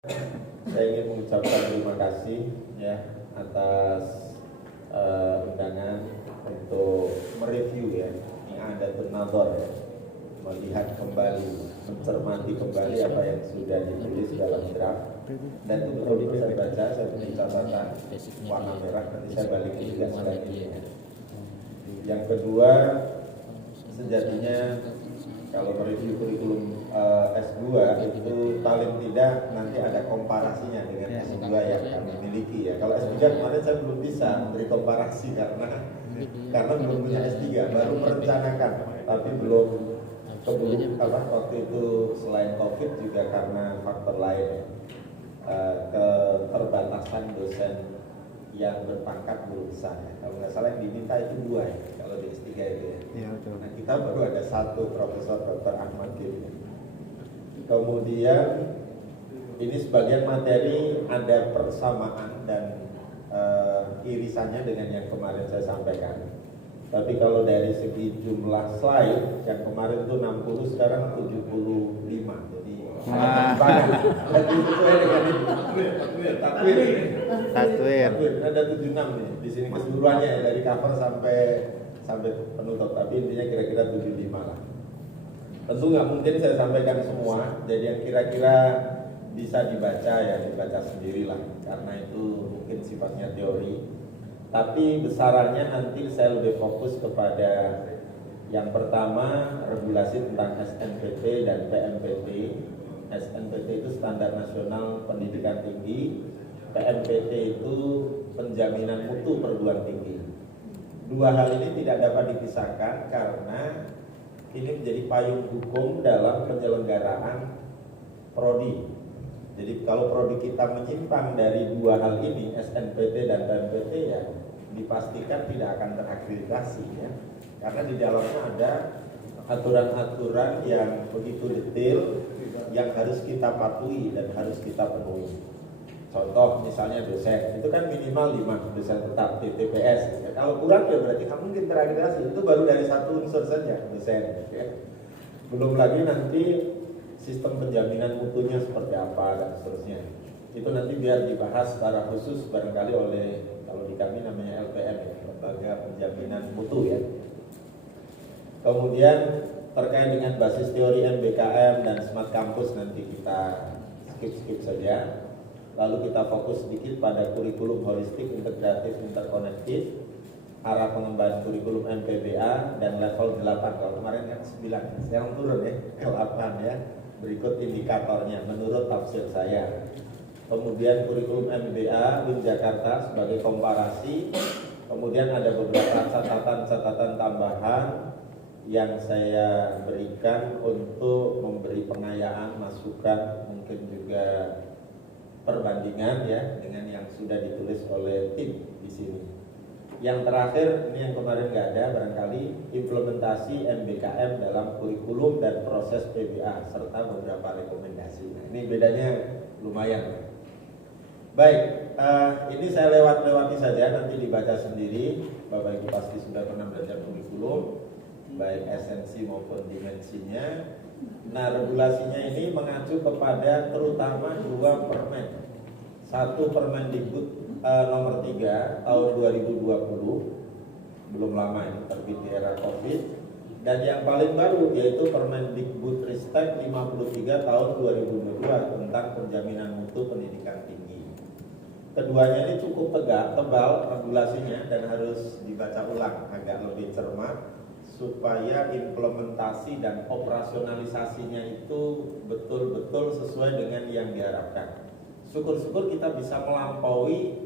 Saya ingin mengucapkan terima kasih ya atas undangan untuk mereview ya, ini ada Nador ya, melihat kembali, mencermati kembali apa yang sudah ditulis dalam draft. Dan itu betul-betul saya baca, saya beri catatan warna merah, nanti saya balik juga selanjutnya. Yang kedua, sejatinya kalau mereview kurikulum S2 itu paling tidak nanti ada komparasinya dengan S2 yang kami miliki ya. Kalau S3 kemarin saya belum bisa memberi komparasi karena belum punya S3, baru merencanakan, tapi belum keburu waktu itu selain COVID juga karena faktor lain keterbatasan dosen yang berpangkat guru besar ya. Kalau nggak salah yang diminta itu 2 ya, kalau di S3 itu ya. Iya, betul. Nah kita baru ada 1, Profesor Dr. Ahmad Giri. Kemudian ini sebagian materi ada persamaan dan irisannya dengan yang kemarin saya sampaikan. Tapi kalau dari segi jumlah slide yang kemarin itu 60, sekarang 75. Jadi takwir ada 76 nih di sini keseluruhannya ya, dari cover sampai penutup, tapi intinya kira-kira 75 lah. Tentu nggak mungkin saya sampaikan semua, jadi yang kira-kira bisa dibaca sendirilah, karena itu mungkin sifatnya teori. Tapi besarannya nanti saya lebih fokus kepada yang pertama, regulasi tentang SNPT dan PMPT. SNPT itu Standar Nasional Pendidikan Tinggi, PMPT itu Penjaminan Mutu Perguruan Tinggi. 2 hal ini tidak dapat dipisahkan karena ini menjadi payung hukum dalam penyelenggaraan prodi. Jadi kalau prodi kita menyimpang dari 2 hal ini, SNPT dan PMPT, ya dipastikan tidak akan terakreditasi ya. Karena di dalamnya ada aturan-aturan yang begitu detail yang harus kita patuhi dan harus kita penuhi. Contoh misalnya dosen, itu kan minimal 5 dosen tetap TTPS ya. Kalau kurang ya berarti nggak mungkin terakreditasi. Itu baru dari 1 unsur saja, dosen ya. Belum lagi nanti sistem penjaminan mutunya seperti apa dan seterusnya. Itu nanti biar dibahas secara khusus barangkali oleh, kalau di kami namanya LPM ya, Lembaga Penjaminan Mutu ya. Kemudian terkait dengan basis teori MBKM dan Smart Campus nanti kita skip saja. Lalu kita fokus sedikit pada kurikulum holistik, integratif, interkonektif, arah pengembangan kurikulum MPBA dan level 8. Kalau kemarin kan 9, sekarang turun ya ke 8 ya. Berikut indikatornya menurut tafsir saya. Kemudian kurikulum MBA di Jakarta sebagai komparasi. Kemudian ada beberapa catatan-catatan tambahan yang saya berikan untuk memberi pengayaan, masukan, mungkin juga perbandingan ya dengan yang sudah ditulis oleh tim di sini. Yang terakhir, ini yang kemarin nggak ada, barangkali implementasi MBKM dalam kurikulum dan proses PBA serta beberapa rekomendasi. Nah, ini bedanya lumayan. Baik, ini saya lewati saja, nanti dibaca sendiri. Bapak Ibu pasti sudah pernah belajar kurikulum, baik esensi maupun dimensinya. Nah, regulasinya ini mengacu kepada terutama 2 permen. 1 Permendikbud nomor 3 tahun 2020, belum lama ini, terbit di era COVID. Dan yang paling baru yaitu Permendikbud Ristek 53 tahun 2022 tentang penjaminan mutu pendidikan tinggi. Keduanya ini cukup tebal regulasinya dan harus dibaca ulang agak lebih cermat supaya implementasi dan operasionalisasinya itu betul-betul sesuai dengan yang diharapkan. Syukur-syukur kita bisa melampaui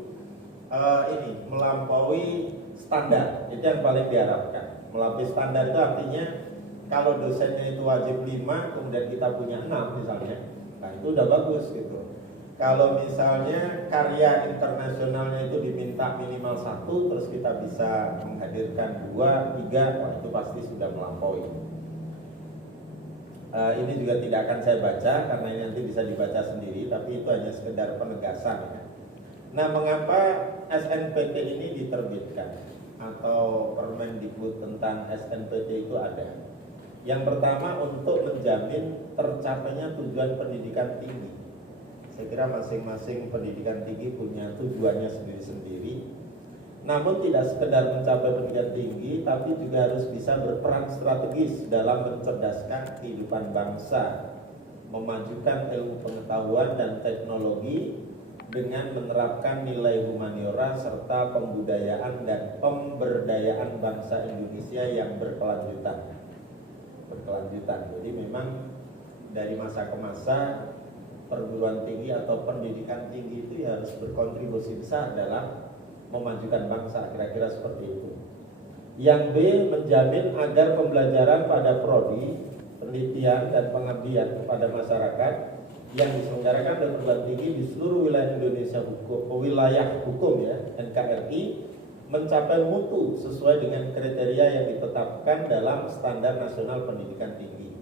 standar, itu yang paling diharapkan. Melampaui standar itu artinya kalau dosennya itu wajib 5, kemudian kita punya 6 misalnya, nah itu udah bagus gitu. Kalau misalnya karya internasionalnya itu diminta minimal 1, terus kita bisa menghadirkan 2, 3, wah itu pasti sudah melampaui. Ini juga tidak akan saya baca karena ini nanti bisa dibaca sendiri, tapi itu hanya sekedar penegasan ya. Nah, mengapa SNPT ini diterbitkan atau Permendikbud tentang SNPT itu ada? Yang pertama untuk menjamin tercapainya tujuan pendidikan tinggi. Saya kira masing-masing pendidikan tinggi punya tujuannya sendiri-sendiri. Namun tidak sekedar mencapai pendidikan tinggi, tapi juga harus bisa berperan strategis dalam mencerdaskan kehidupan bangsa, memajukan ilmu pengetahuan dan teknologi dengan menerapkan nilai humaniora serta pembudayaan dan pemberdayaan bangsa Indonesia yang berkelanjutan. Jadi memang dari masa ke masa perguruan tinggi atau pendidikan tinggi itu harus berkontribusi besar dalam memajukan bangsa, kira-kira seperti itu. Yang B, menjamin agar pembelajaran pada prodi, penelitian dan pengabdian kepada masyarakat yang diselenggarakan dan perguruan tinggi di seluruh wilayah Indonesia wilayah hukum ya NKRI mencapai mutu sesuai dengan kriteria yang ditetapkan dalam standar nasional pendidikan tinggi.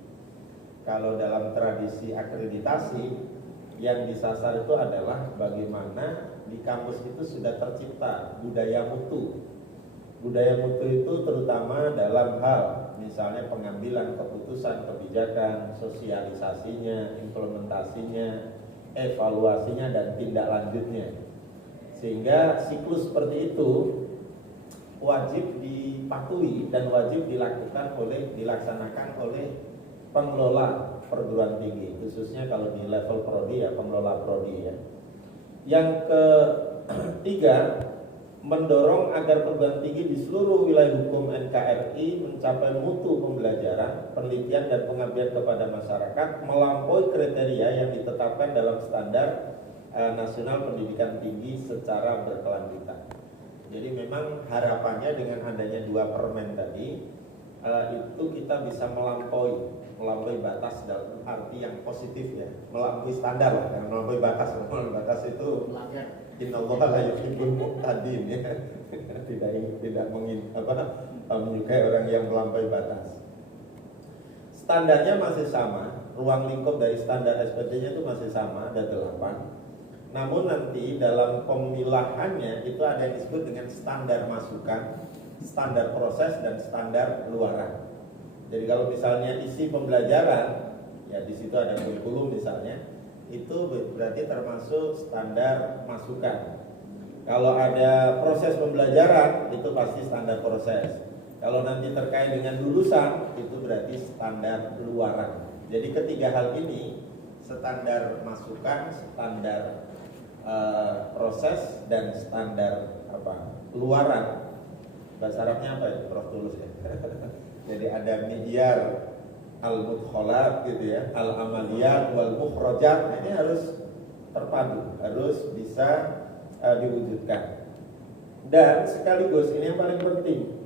Kalau dalam tradisi akreditasi yang disasar itu adalah bagaimana di kampus itu sudah tercipta budaya mutu. Budaya mutu itu terutama dalam hal misalnya pengambilan keputusan, kebijakan, sosialisasinya, implementasinya, evaluasinya dan tindak lanjutnya. Sehingga siklus seperti itu wajib dipatuhi dan wajib dilaksanakan oleh pengelola perguruan tinggi, khususnya kalau di level prodi ya pengelola prodi ya. Yang ketiga, mendorong agar perguruan tinggi di seluruh wilayah hukum NKRI mencapai mutu pembelajaran, penelitian dan pengabdian kepada masyarakat melampaui kriteria yang ditetapkan dalam standar nasional pendidikan tinggi secara berkelanjutan. Jadi memang harapannya dengan adanya 2 permen tadi itu kita bisa melampaui batas dalam arti yang positif ya, melampaui standar lah, melampaui batas itu innallaha la yuhibbul mu'tadin ya. tidak menyukai orang yang melampaui batas. Standarnya masih sama, ruang lingkup dari standar SPT-nya itu masih sama, ada 8. Namun nanti dalam pemilahannya itu ada yang disebut dengan standar masukan, standar proses dan standar luaran. Jadi kalau misalnya isi pembelajaran, ya di situ ada kurikulum misalnya, itu berarti termasuk standar masukan. Kalau ada proses pembelajaran, itu pasti standar proses. Kalau nanti terkait dengan lulusan, itu berarti standar luaran. Jadi ketiga hal ini, standar masukan, standar proses dan standar luaran. Bahasa Arabnya apa itu, Prof Tulus ya? Jadi ada mi'yar al-mudkhalat gitu ya, al-amaliyat wal mukhrajat. Nah, ini harus terpadu, harus bisa diwujudkan. Dan sekaligus ini yang paling penting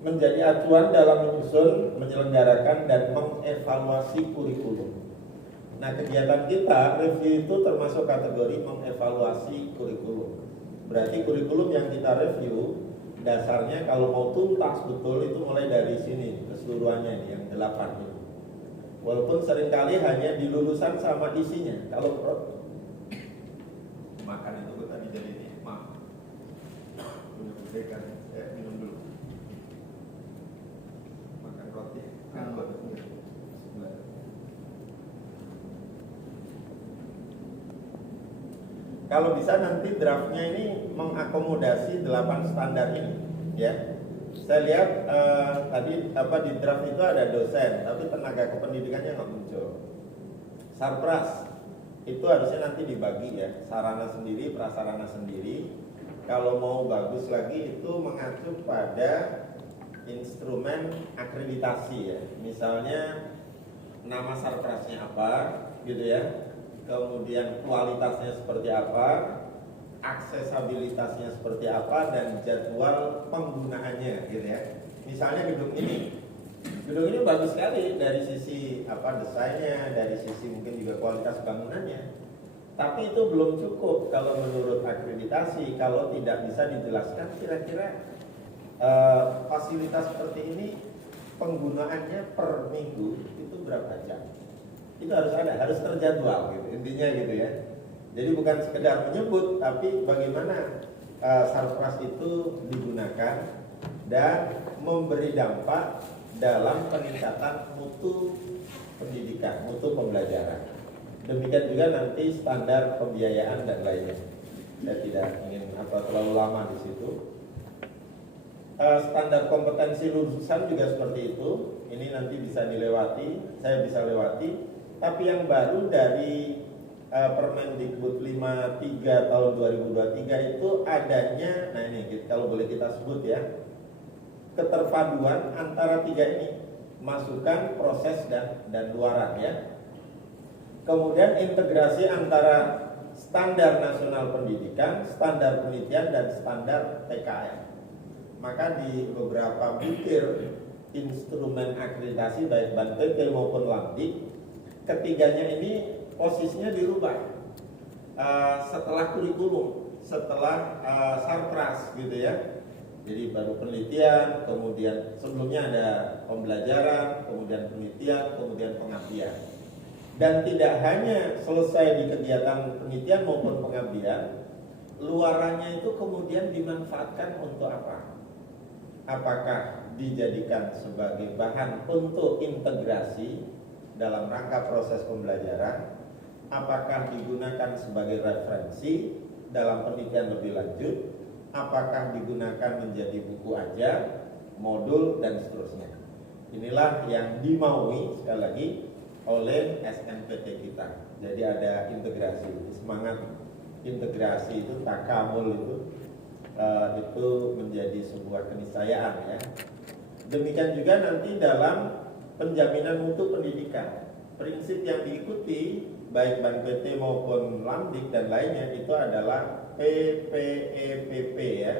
menjadi acuan dalam menyusun, menyelenggarakan dan mengevaluasi kurikulum. Nah, kegiatan kita review itu termasuk kategori mengevaluasi kurikulum. Berarti kurikulum yang kita review dasarnya kalau mau tuntas betul itu mulai dari sini keseluruhannya nih, yang 8 ini. Walaupun seringkali hanya di lulusan sama isinya. Kalau makan itu tadi jadi ini, maaf. Minum dulu. Makan roti. Kalau bisa nanti draftnya ini mengakomodasi 8 standar ini, ya. Saya lihat tadi di draft itu ada dosen, tapi tenaga kependidikannya nggak muncul. Sarpras itu harusnya nanti dibagi ya, sarana sendiri, prasarana sendiri. Kalau mau bagus lagi itu mengacu pada instrumen akreditasi ya. Misalnya nama sarprasnya apa, gitu ya. Kemudian kualitasnya seperti apa, aksesabilitasnya seperti apa, dan jadwal penggunaannya gitu ya. Misalnya gedung ini bagus sekali dari sisi desainnya, dari sisi mungkin juga kualitas bangunannya. Tapi itu belum cukup kalau menurut akreditasi, kalau tidak bisa dijelaskan kira-kira fasilitas seperti ini penggunaannya per minggu itu berapa jam. Itu harus ada, harus terjadwal gitu, intinya gitu ya. Jadi bukan sekedar menyebut, tapi bagaimana sarpras itu digunakan dan memberi dampak dalam peningkatan mutu pendidikan, mutu pembelajaran. Demikian juga nanti standar pembiayaan dan lainnya. Saya tidak ingin terlalu lama di situ. Standar kompetensi lulusan juga seperti itu. Ini nanti bisa dilewati, saya bisa lewati. Tapi yang baru dari Permendikbud 53 tahun 2023 itu adanya, nah ini kalau boleh kita sebut ya, keterpaduan antara tiga ini, masukan, proses, dan luaran ya. Kemudian integrasi antara standar nasional pendidikan, standar penelitian, dan standar TKM. Maka di beberapa butir instrumen akreditasi baik BANPT maupun Lamdik, ketiganya ini posisinya dirubah setelah kurikulum, setelah sarpras gitu ya. Jadi baru penelitian, kemudian sebelumnya ada pembelajaran, kemudian penelitian, kemudian pengabdian. Dan tidak hanya selesai di kegiatan penelitian maupun pengabdian, luarannya itu kemudian dimanfaatkan untuk apa? Apakah dijadikan sebagai bahan untuk integrasi dalam rangka proses pembelajaran? Apakah digunakan sebagai referensi dalam penelitian lebih lanjut? Apakah digunakan menjadi buku ajar, modul, dan seterusnya? Inilah yang dimaui sekali lagi oleh SNPT kita. Jadi ada integrasi, semangat integrasi itu, takamul itu menjadi sebuah keniscayaan ya. Demikian juga nanti dalam penjaminan mutu pendidikan, prinsip yang diikuti baik BANPT maupun Lamdik dan lainnya itu adalah PPEPP ya.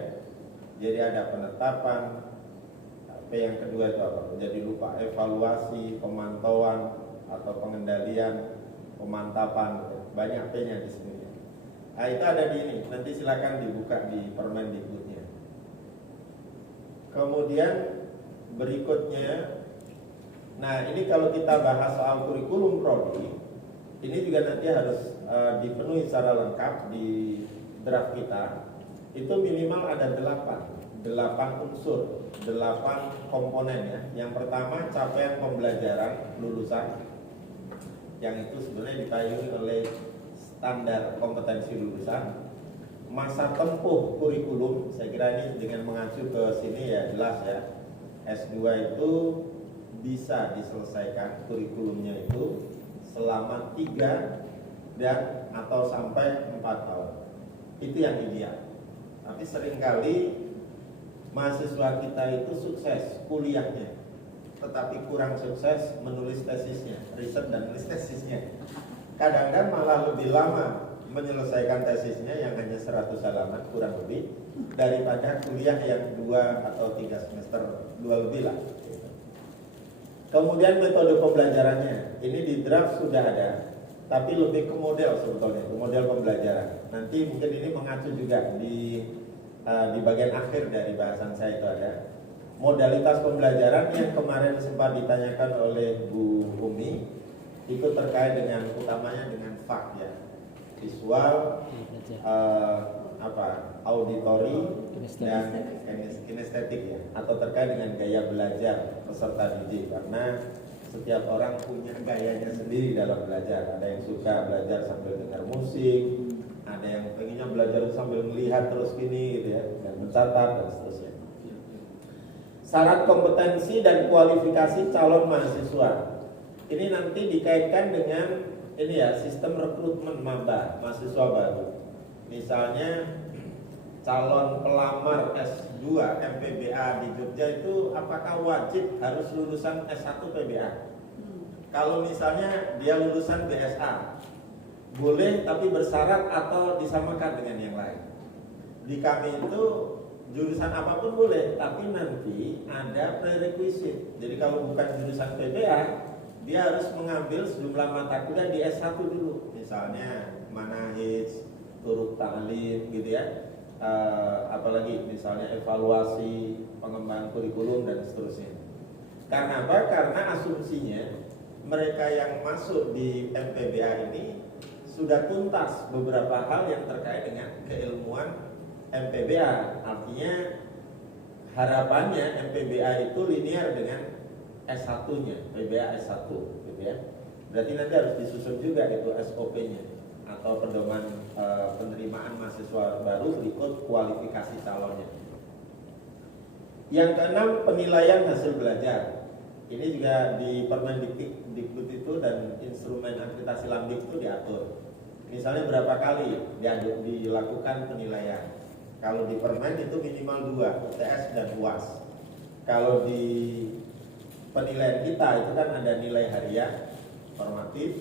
Jadi ada penetapan, P yang kedua itu apa? Jadi lupa, evaluasi, pemantauan atau pengendalian, pemantapan, banyak P-nya di sini. Nah, itu ada di ini. Nanti silakan dibuka di Permendikbudnya. Kemudian berikutnya, nah ini kalau kita bahas soal kurikulum prodi, ini juga nanti harus dipenuhi secara lengkap di draft kita. Itu minimal ada 8 unsur, 8 komponen ya. Yang pertama capaian pembelajaran lulusan, yang itu sebenarnya dipayungi oleh standar kompetensi lulusan. Masa tempuh kurikulum, saya kira ini dengan mengacu ke sini ya jelas ya. S2 itu bisa diselesaikan kurikulumnya itu selama 3 dan atau sampai 4 tahun. Itu yang ideal. Tapi seringkali mahasiswa kita itu sukses kuliahnya, tetapi kurang sukses menulis tesisnya, riset dan menulis tesisnya. Kadang-kadang malah lebih lama menyelesaikan tesisnya yang hanya 100 halaman kurang lebih daripada kuliah yang 2 atau 3 semester, 2 lebih lah. Kemudian metode pembelajarannya, ini di draft sudah ada, tapi lebih ke model sebetulnya, ke model pembelajaran. Nanti mungkin ini mengacu juga di bagian akhir dari bahasan saya itu ada modalitas pembelajaran yang kemarin sempat ditanyakan oleh Bu Umi, itu terkait dengan utamanya dengan FAK ya, visual, auditori dan kinestetik ya, atau terkait dengan gaya belajar peserta didik, karena setiap orang punya gayanya sendiri dalam belajar. Ada yang suka belajar sambil dengar musik, ada yang pengennya belajar sambil melihat terus gini gitu ya, dan mencatat dan seterusnya. Syarat kompetensi dan kualifikasi calon mahasiswa. Ini nanti dikaitkan dengan ini ya, sistem rekrutmen maba, mahasiswa baru. Misalnya calon pelamar S2 MPBA di Jogja itu apakah wajib harus lulusan S1 PBA? Kalau misalnya dia lulusan BSA, boleh tapi bersyarat atau disamakan dengan yang lain. Di kami itu jurusan apapun boleh, tapi nanti ada prerequisite. Jadi kalau bukan jurusan PBA, dia harus mengambil sejumlah mata kuliah di S1 dulu. Misalnya manahij, turuk ta'lim gitu ya. Apalagi misalnya evaluasi, pengembangan kurikulum dan seterusnya. Karena apa? Karena asumsinya mereka yang masuk di MPBA ini sudah tuntas beberapa hal yang terkait dengan keilmuan MPBA. Artinya harapannya MPBA itu linear dengan S1-nya, PBA S1 gitu ya. Berarti nanti harus disusun juga itu SOP-nya atau pedoman penerimaan mahasiswa baru berikut kualifikasi calonnya. Yang keenam, penilaian hasil belajar. Ini juga di Permendikbud itu dan instrumen akreditasi Lamdik itu diatur. Misalnya berapa kali dilakukan penilaian. Kalau di Permen itu minimal 2, UTS dan UAS. Kalau di penilaian kita itu kan ada nilai harian formatif,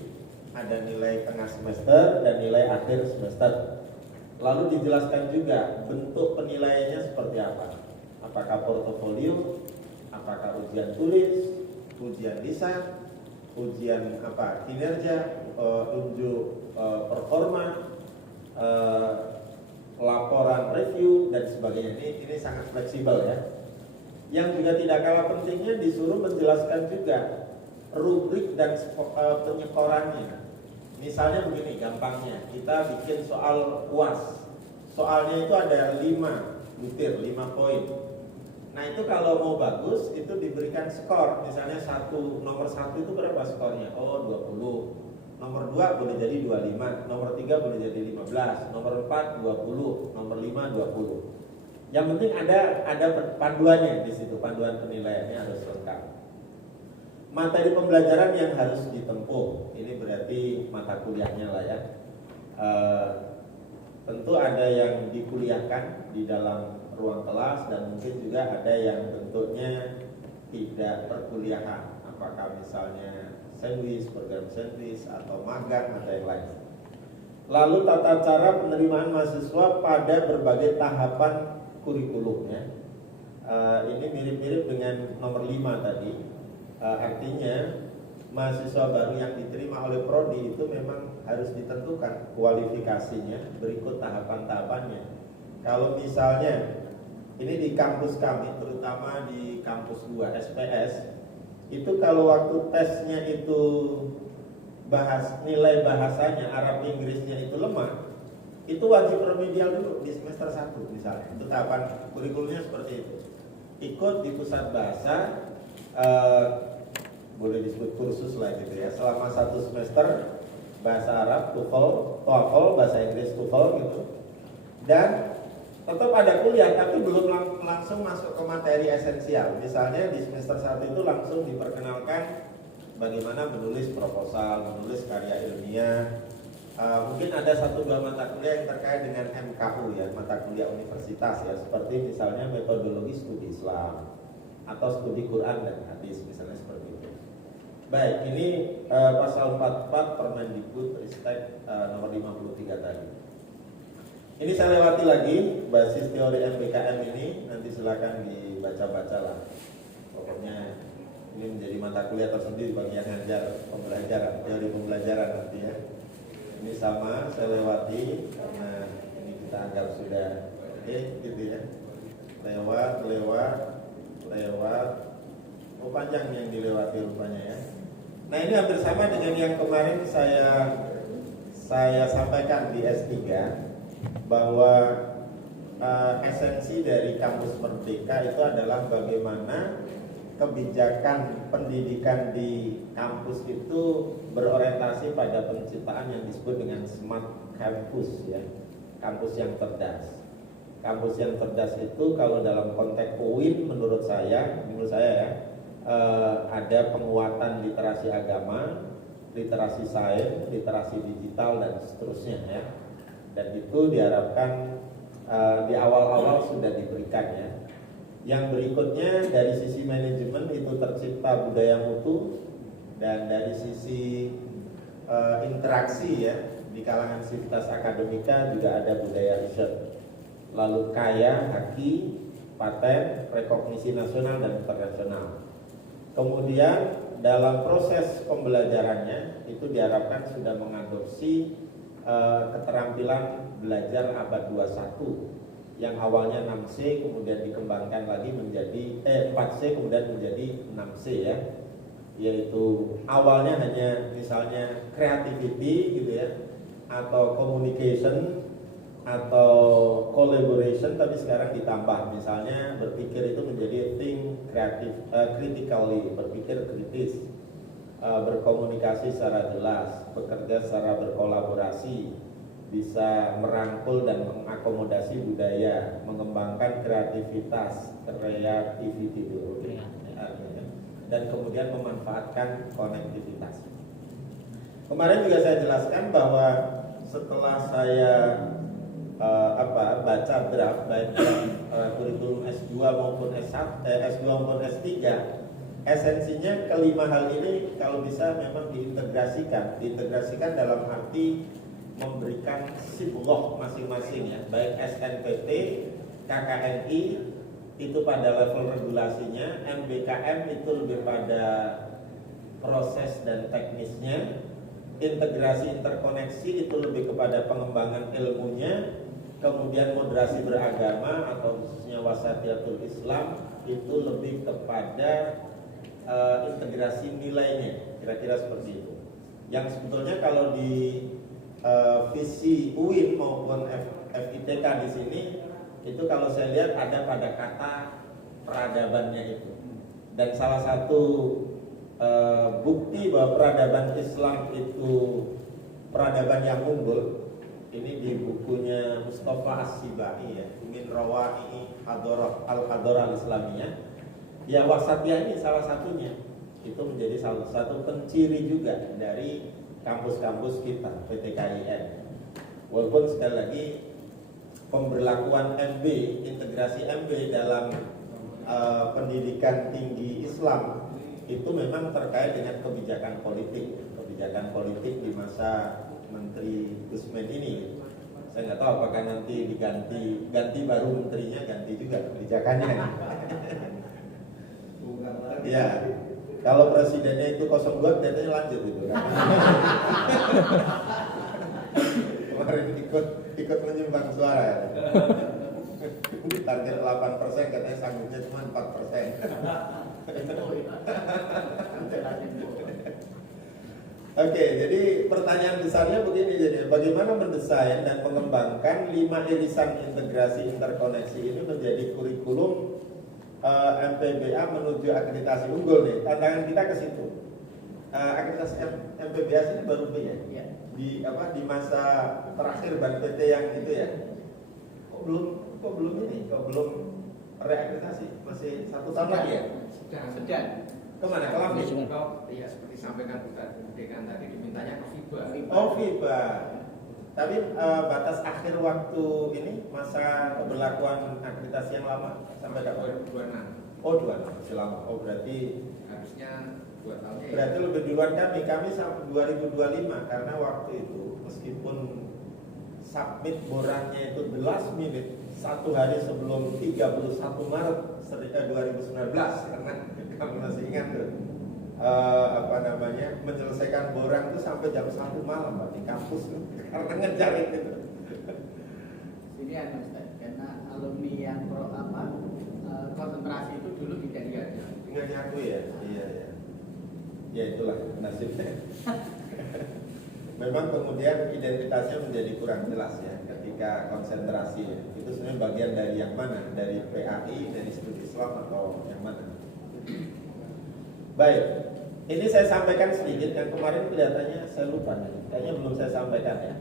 ada nilai tengah semester dan nilai akhir semester. Lalu dijelaskan juga bentuk penilaiannya seperti apa. Apakah portofolio, apakah ujian tulis, ujian lisan, ujian kinerja, unjuk performa, laporan review dan sebagainya. Ini sangat fleksibel ya. Yang juga tidak kalah pentingnya disuruh menjelaskan juga rubrik dan penyekorannya. Misalnya begini gampangnya, kita bikin soal UAS. Soalnya itu ada 5 butir, 5 poin. Nah itu kalau mau bagus itu diberikan skor. Misalnya nomor 1 itu berapa skornya? Oh 20. Nomor 2 boleh jadi 25, nomor 3 boleh jadi 15, nomor 4 20, nomor 5 20. Yang penting ada panduannya di situ, panduan penilaiannya harus lengkap. Materi pembelajaran yang harus ditempuh, ini berarti mata kuliahnya lah ya. Tentu ada yang dikuliahkan di dalam ruang kelas dan mungkin juga ada yang bentuknya tidak perkuliahan. Apakah misalnya sandwich, program sandwich atau magang atau yang lain. Lalu tata cara penerimaan mahasiswa pada berbagai tahapan kurikulumnya. Ini mirip-mirip dengan nomor 5 tadi. Artinya mahasiswa baru yang diterima oleh prodi itu memang harus ditentukan kualifikasinya berikut tahapan-tahapannya. Kalau misalnya ini di kampus kami, terutama di kampus 2 SPS, itu kalau waktu tesnya itu nilai bahasanya Arab Inggrisnya itu lemah, itu wajib remedial dulu di semester 1 misalnya. Itu tahapan kurikulumnya seperti itu. Ikut di pusat bahasa, boleh disebut kursus lah gitu ya, selama 1 semester bahasa Arab, TOEFL, bahasa Inggris TOEFL gitu. Dan tetap ada kuliah tapi belum langsung masuk ke materi esensial. Misalnya di semester 1 itu langsung diperkenalkan bagaimana menulis proposal, menulis karya ilmiah. Mungkin ada 1-2 mata kuliah yang terkait dengan MKU ya, mata kuliah universitas ya, seperti misalnya metodologi studi Islam atau studi Quran dan hadis misalnya seperti itu. Baik, ini pasal 44 Permendikbud Ristek nomor 53 tadi. Ini saya lewati lagi basis teori MBKM ini, nanti silakan dibaca-baca lah. Pokoknya ini menjadi mata kuliah tersendiri bagi yang ngajar pembelajaran, teori pembelajaran nanti ya. Ini sama saya lewati karena ini kita anggap sudah gitu ya. Lewat. Oh panjang yang dilewati rupanya ya. Nah ini hampir sama dengan yang kemarin saya sampaikan di S3 bahwa esensi dari kampus Merdeka itu adalah bagaimana kebijakan pendidikan di kampus itu berorientasi pada penciptaan yang disebut dengan smart campus ya, kampus yang cerdas. Kampus yang cerdas itu kalau dalam konteks UIN menurut saya ya, ada penguatan literasi agama, literasi sains, literasi digital dan seterusnya ya. Dan itu diharapkan di awal-awal sudah diberikan ya. Yang berikutnya dari sisi manajemen itu tercipta budaya mutu, dan dari sisi interaksi ya di kalangan sivitas akademika juga ada budaya riset. Lalu kaya, haki, paten, rekognisi nasional dan internasional. Kemudian dalam proses pembelajarannya itu diharapkan sudah mengadopsi keterampilan belajar abad 21 yang awalnya 6C kemudian dikembangkan lagi menjadi 4C kemudian menjadi 6C ya, yaitu awalnya hanya misalnya creativity gitu ya, atau communication atau collaboration, tapi sekarang ditambah misalnya berpikir itu menjadi think creative, critically, berpikir kritis, berkomunikasi secara jelas, bekerja secara berkolaborasi, bisa merangkul dan mengakomodasi budaya, mengembangkan kreativitas, dan kemudian memanfaatkan konektivitas. Kemarin juga saya jelaskan bahwa setelah saya baca draft baik kurikulum S2 maupun S2 maupun S3, esensinya kelima hal ini kalau bisa memang diintegrasikan dalam arti memberikan sibghoh masing-masing ya, baik SNPT, KKNI itu pada level regulasinya, MBKM itu lebih pada proses dan teknisnya, integrasi interkoneksi itu lebih kepada pengembangan ilmunya, kemudian moderasi beragama atau khususnya wasatiyatul Islam itu lebih kepada integrasi nilainya, kira-kira seperti itu. Yang sebetulnya kalau di visi UIN maupun FITK di sini itu kalau saya lihat ada pada kata peradabannya itu, dan salah satu bukti bahwa peradaban Islam itu peradaban yang unggul ini di bukunya Mustafa As-Sibai ya, Min Rawa'i Al-Hadorah Al-Islamiyah ya, wasatiyah ini salah satunya, itu menjadi salah satu penciri juga dari kampus-kampus kita PTKIN. Walaupun sekali lagi pemberlakuan MB, integrasi MB dalam pendidikan tinggi Islam itu memang terkait dengan kebijakan politik di masa Menteri Gusmen ini. Saya nggak tahu apakah nanti ganti baru menterinya, ganti juga kebijakannya. Ya, kalau presidennya itu 02 katanya lanjut gitu kan. Kemarin ikut menyumbang suara ya. Di target 8% katanya sanggupnya cuma 4%. Oke, jadi pertanyaan besarnya begini, jadi bagaimana mendesain dan mengembangkan 5 irisan integrasi interkoneksi ini menjadi kurikulum MPBA menuju akreditasi unggul nih. Tantangan kita ke situ. Akreditasi MPBA ini baru B ya? Ya. Di masa terakhir Ban PT yang itu ya. Kok belum reakreditasi? Masih 1 tahun lagi ya? Sedang. Kemana? Ke Lampis? Iya, seperti disampaikan Dekan tadi dimintanya ke FIBA. Oh, FIBA. Tapi batas akhir waktu ini masa keberlakuan akreditasi yang lama sampai kapan? 2026. Oh, 26 masih lama. Oh, berarti harusnya 2 tahun ya. Berarti lebih duluan kami sampai 2025 karena waktu itu meskipun submit borangnya itu the last minute 1 hari sebelum 31 Maret 2019 karena kamu masih ingat tuh menyelesaikan borang itu sampai jam 1 malam Pak, di kampus tuh karena ngejar itu. Ini karena alumni yang konsentrasi itu dulu tidak diajak. Nggak diakui ya? Iya ya. Ya itulah nasibnya. Memang kemudian identitasnya menjadi kurang jelas ya ketika konsentrasi ya. Itu sebenarnya bagian dari yang mana? Dari PAI, dari studi Islam atau yang mana? Baik, ini saya sampaikan sedikit. Yang kemarin kelihatannya saya lupa nih. Kayaknya belum saya sampaikan ya.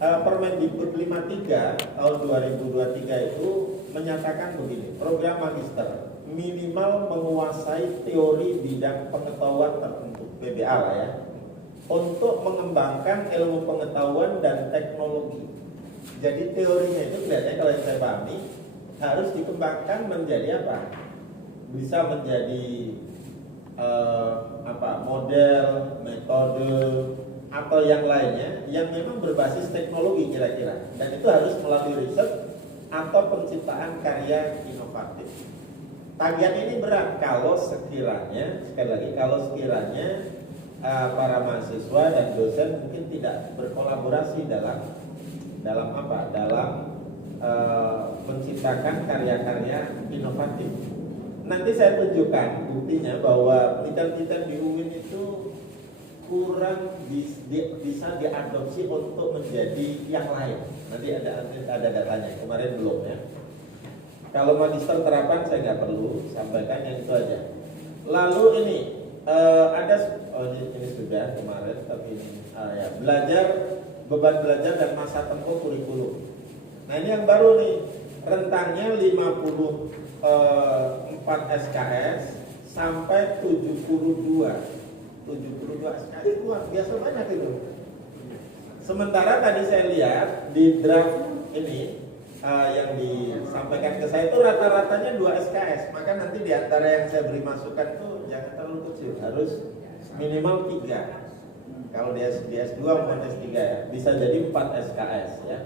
Permendikbud 53 tahun 2023 itu menyatakan begini, program magister minimal menguasai teori bidang pengetahuan tertentu, PBA lah ya, untuk mengembangkan ilmu pengetahuan dan teknologi. Jadi teorinya itu kelihatannya kalau yang saya pahami harus dikembangkan menjadi apa? Bisa menjadi model, metode atau yang lainnya yang memang berbasis teknologi kira-kira. Dan itu harus melalui riset atau penciptaan karya inovatif. Tagihan ini berat kalau sekiranya, sekali lagi, kalau sekiranya para mahasiswa dan dosen mungkin tidak berkolaborasi dalam menciptakan karya-karya inovatif. Nanti saya tunjukkan buktinya bahwa penelitian-penelitian di UIN itu kurang bisa diadopsi untuk menjadi yang lain. Nanti ada datanya, kemarin belum ya. Kalau magister terapan saya nggak perlu sampaikan, yang itu aja. Lalu ini ada Oh ini sudah kemarin, tapi ini ya belajar, beban belajar dan masa tempuh kurikulum. Nah ini yang baru nih, rentangnya 54 SKS sampai 72 SKS, luar biasa banyak itu. Sementara tadi saya lihat di draft ini yang disampaikan ke saya itu rata-ratanya 2 SKS. Maka nanti di antara yang saya beri masukan itu jangan terlalu kecil, harus minimal 3. Kalau di S2 maupun S3 ya, bisa jadi 4 SKS ya.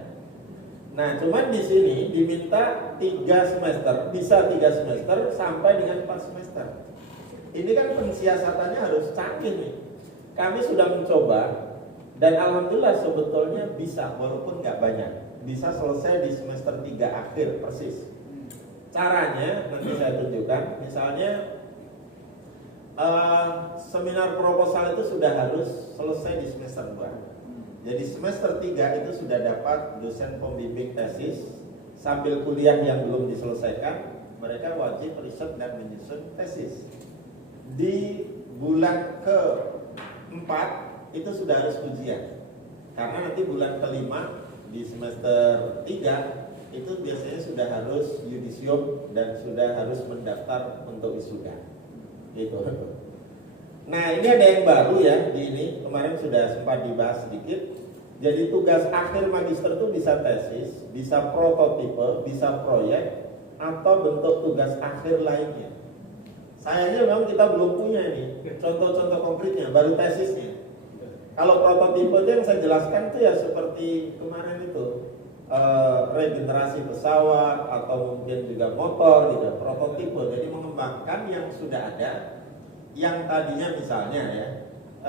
Nah, cuman di sini diminta 3 semester, bisa 3 semester sampai dengan 4 semester. Ini kan pensiasatannya harus canggih nih. Kami sudah mencoba dan alhamdulillah sebetulnya bisa, walaupun nggak banyak. Bisa selesai di semester 3 akhir persis. Caranya nanti saya tunjukkan. Misalnya seminar proposal itu sudah harus selesai di semester 2. Jadi semester 3 itu sudah dapat dosen pembimbing tesis. Sambil kuliah yang belum diselesaikan, mereka wajib riset dan menyusun tesis. Di bulan ke-4 itu sudah harus ujian. Karena nanti bulan ke-5 di semester 3 itu biasanya sudah harus yudisium dan sudah harus mendaftar untuk wisuda. Gitu. Nah ini ada yang baru ya di ini, kemarin sudah sempat dibahas sedikit. Jadi tugas akhir magister itu bisa tesis, bisa prototipe, bisa proyek, atau bentuk tugas akhir lainnya. Sayangnya memang kita belum punya nih contoh-contoh konkretnya, baru tesisnya. Kalau prototipe itu yang saya jelaskan itu ya seperti kemarin itu regenerasi pesawat atau mungkin juga motor gitu, prototipe. Jadi mengembangkan yang sudah ada, yang tadinya misalnya ya,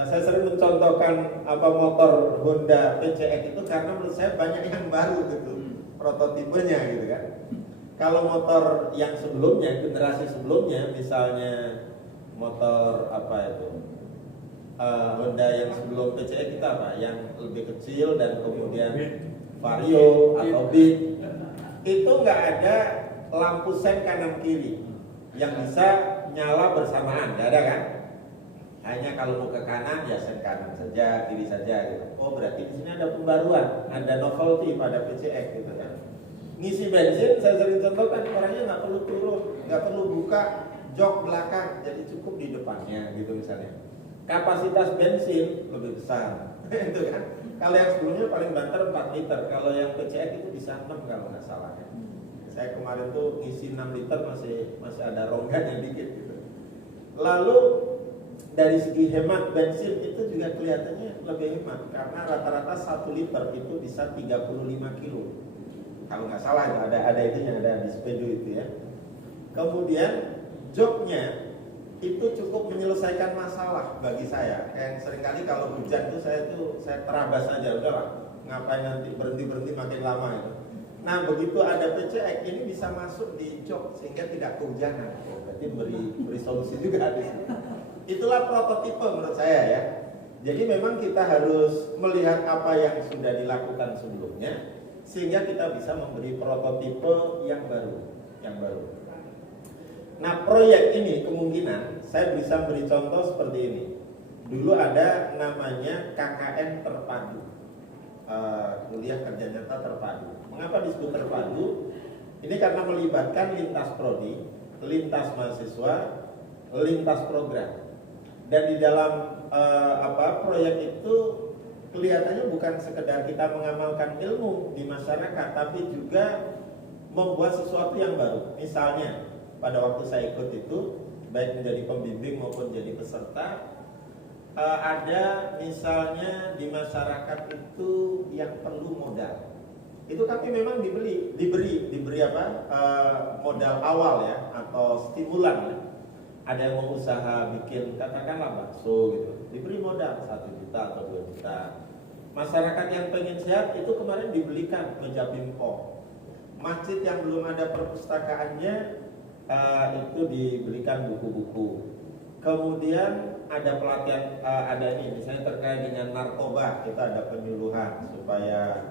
saya sering mencontohkan motor Honda PCX itu karena menurut saya banyak yang baru gitu prototipenya gitu kan. Kalau motor yang sebelumnya, generasi sebelumnya, misalnya motor Honda yang sebelum PCX kita yang lebih kecil dan kemudian Vario atau Beat, itu nggak ada lampu sen kanan kiri yang bisa nyala bersamaan, nggak ada kan? Hanya kalau mau ke kanan ya sen kanan saja, kiri saja gitu. Oh berarti di sini ada pembaruan, ada novelty pada PCX gitu kan. Ngisi bensin saya sering contohkan, orangnya nggak perlu turun, nggak perlu buka jok belakang, jadi cukup di depannya gitu misalnya. Kapasitas bensin lebih besar, itu kan. Kalau yang sebelumnya paling banter 4 liter, kalau yang PCX itu bisa 6 kalau nggak salah ya. Saya kemarin tuh ngisi 6 liter masih ada rongganya dikit gitu. Lalu dari segi hemat bensin itu juga kelihatannya lebih hemat karena rata-rata 1 liter itu bisa 35 kilo. Kalau nggak salah itu ada itu yang ada di sepeda itu ya. Kemudian joknya itu cukup menyelesaikan masalah bagi saya. Kayak seringkali kalau hujan tuh saya terabas aja, udahlah ngapain nanti berhenti makin lama itu. Nah begitu ada PCX ini bisa masuk di jok sehingga tidak kehujanan. Berarti beri solusi juga di situ. Itulah prototipe menurut saya ya. Jadi memang kita harus melihat apa yang sudah dilakukan sebelumnya sehingga kita bisa memberi prototipe yang baru. Nah proyek ini kemungkinan saya bisa beri contoh seperti ini. Dulu ada namanya KKN terpadu, kuliah kerja nyata terpadu. Mengapa disebut terpadu? Ini karena melibatkan lintas prodi, lintas mahasiswa, lintas program. Dan di dalam proyek itu kelihatannya bukan sekedar kita mengamalkan ilmu di masyarakat, tapi juga membuat sesuatu yang baru. Misalnya pada waktu saya ikut itu, baik menjadi pembimbing maupun jadi peserta, ada misalnya di masyarakat itu yang perlu modal. Itu kami memang diberi modal awal ya, atau stimulan ya. Ada yang mau usaha bikin katakanlah bakso gitu, diberi modal 1 juta atau 2 juta. Masyarakat yang pengen sehat itu kemarin dibelikan meja pingpong. Masjid yang belum ada perpustakaannya itu dibelikan buku-buku. Kemudian ada pelatihan, ada ini misalnya terkait dengan narkoba, kita ada penyuluhan supaya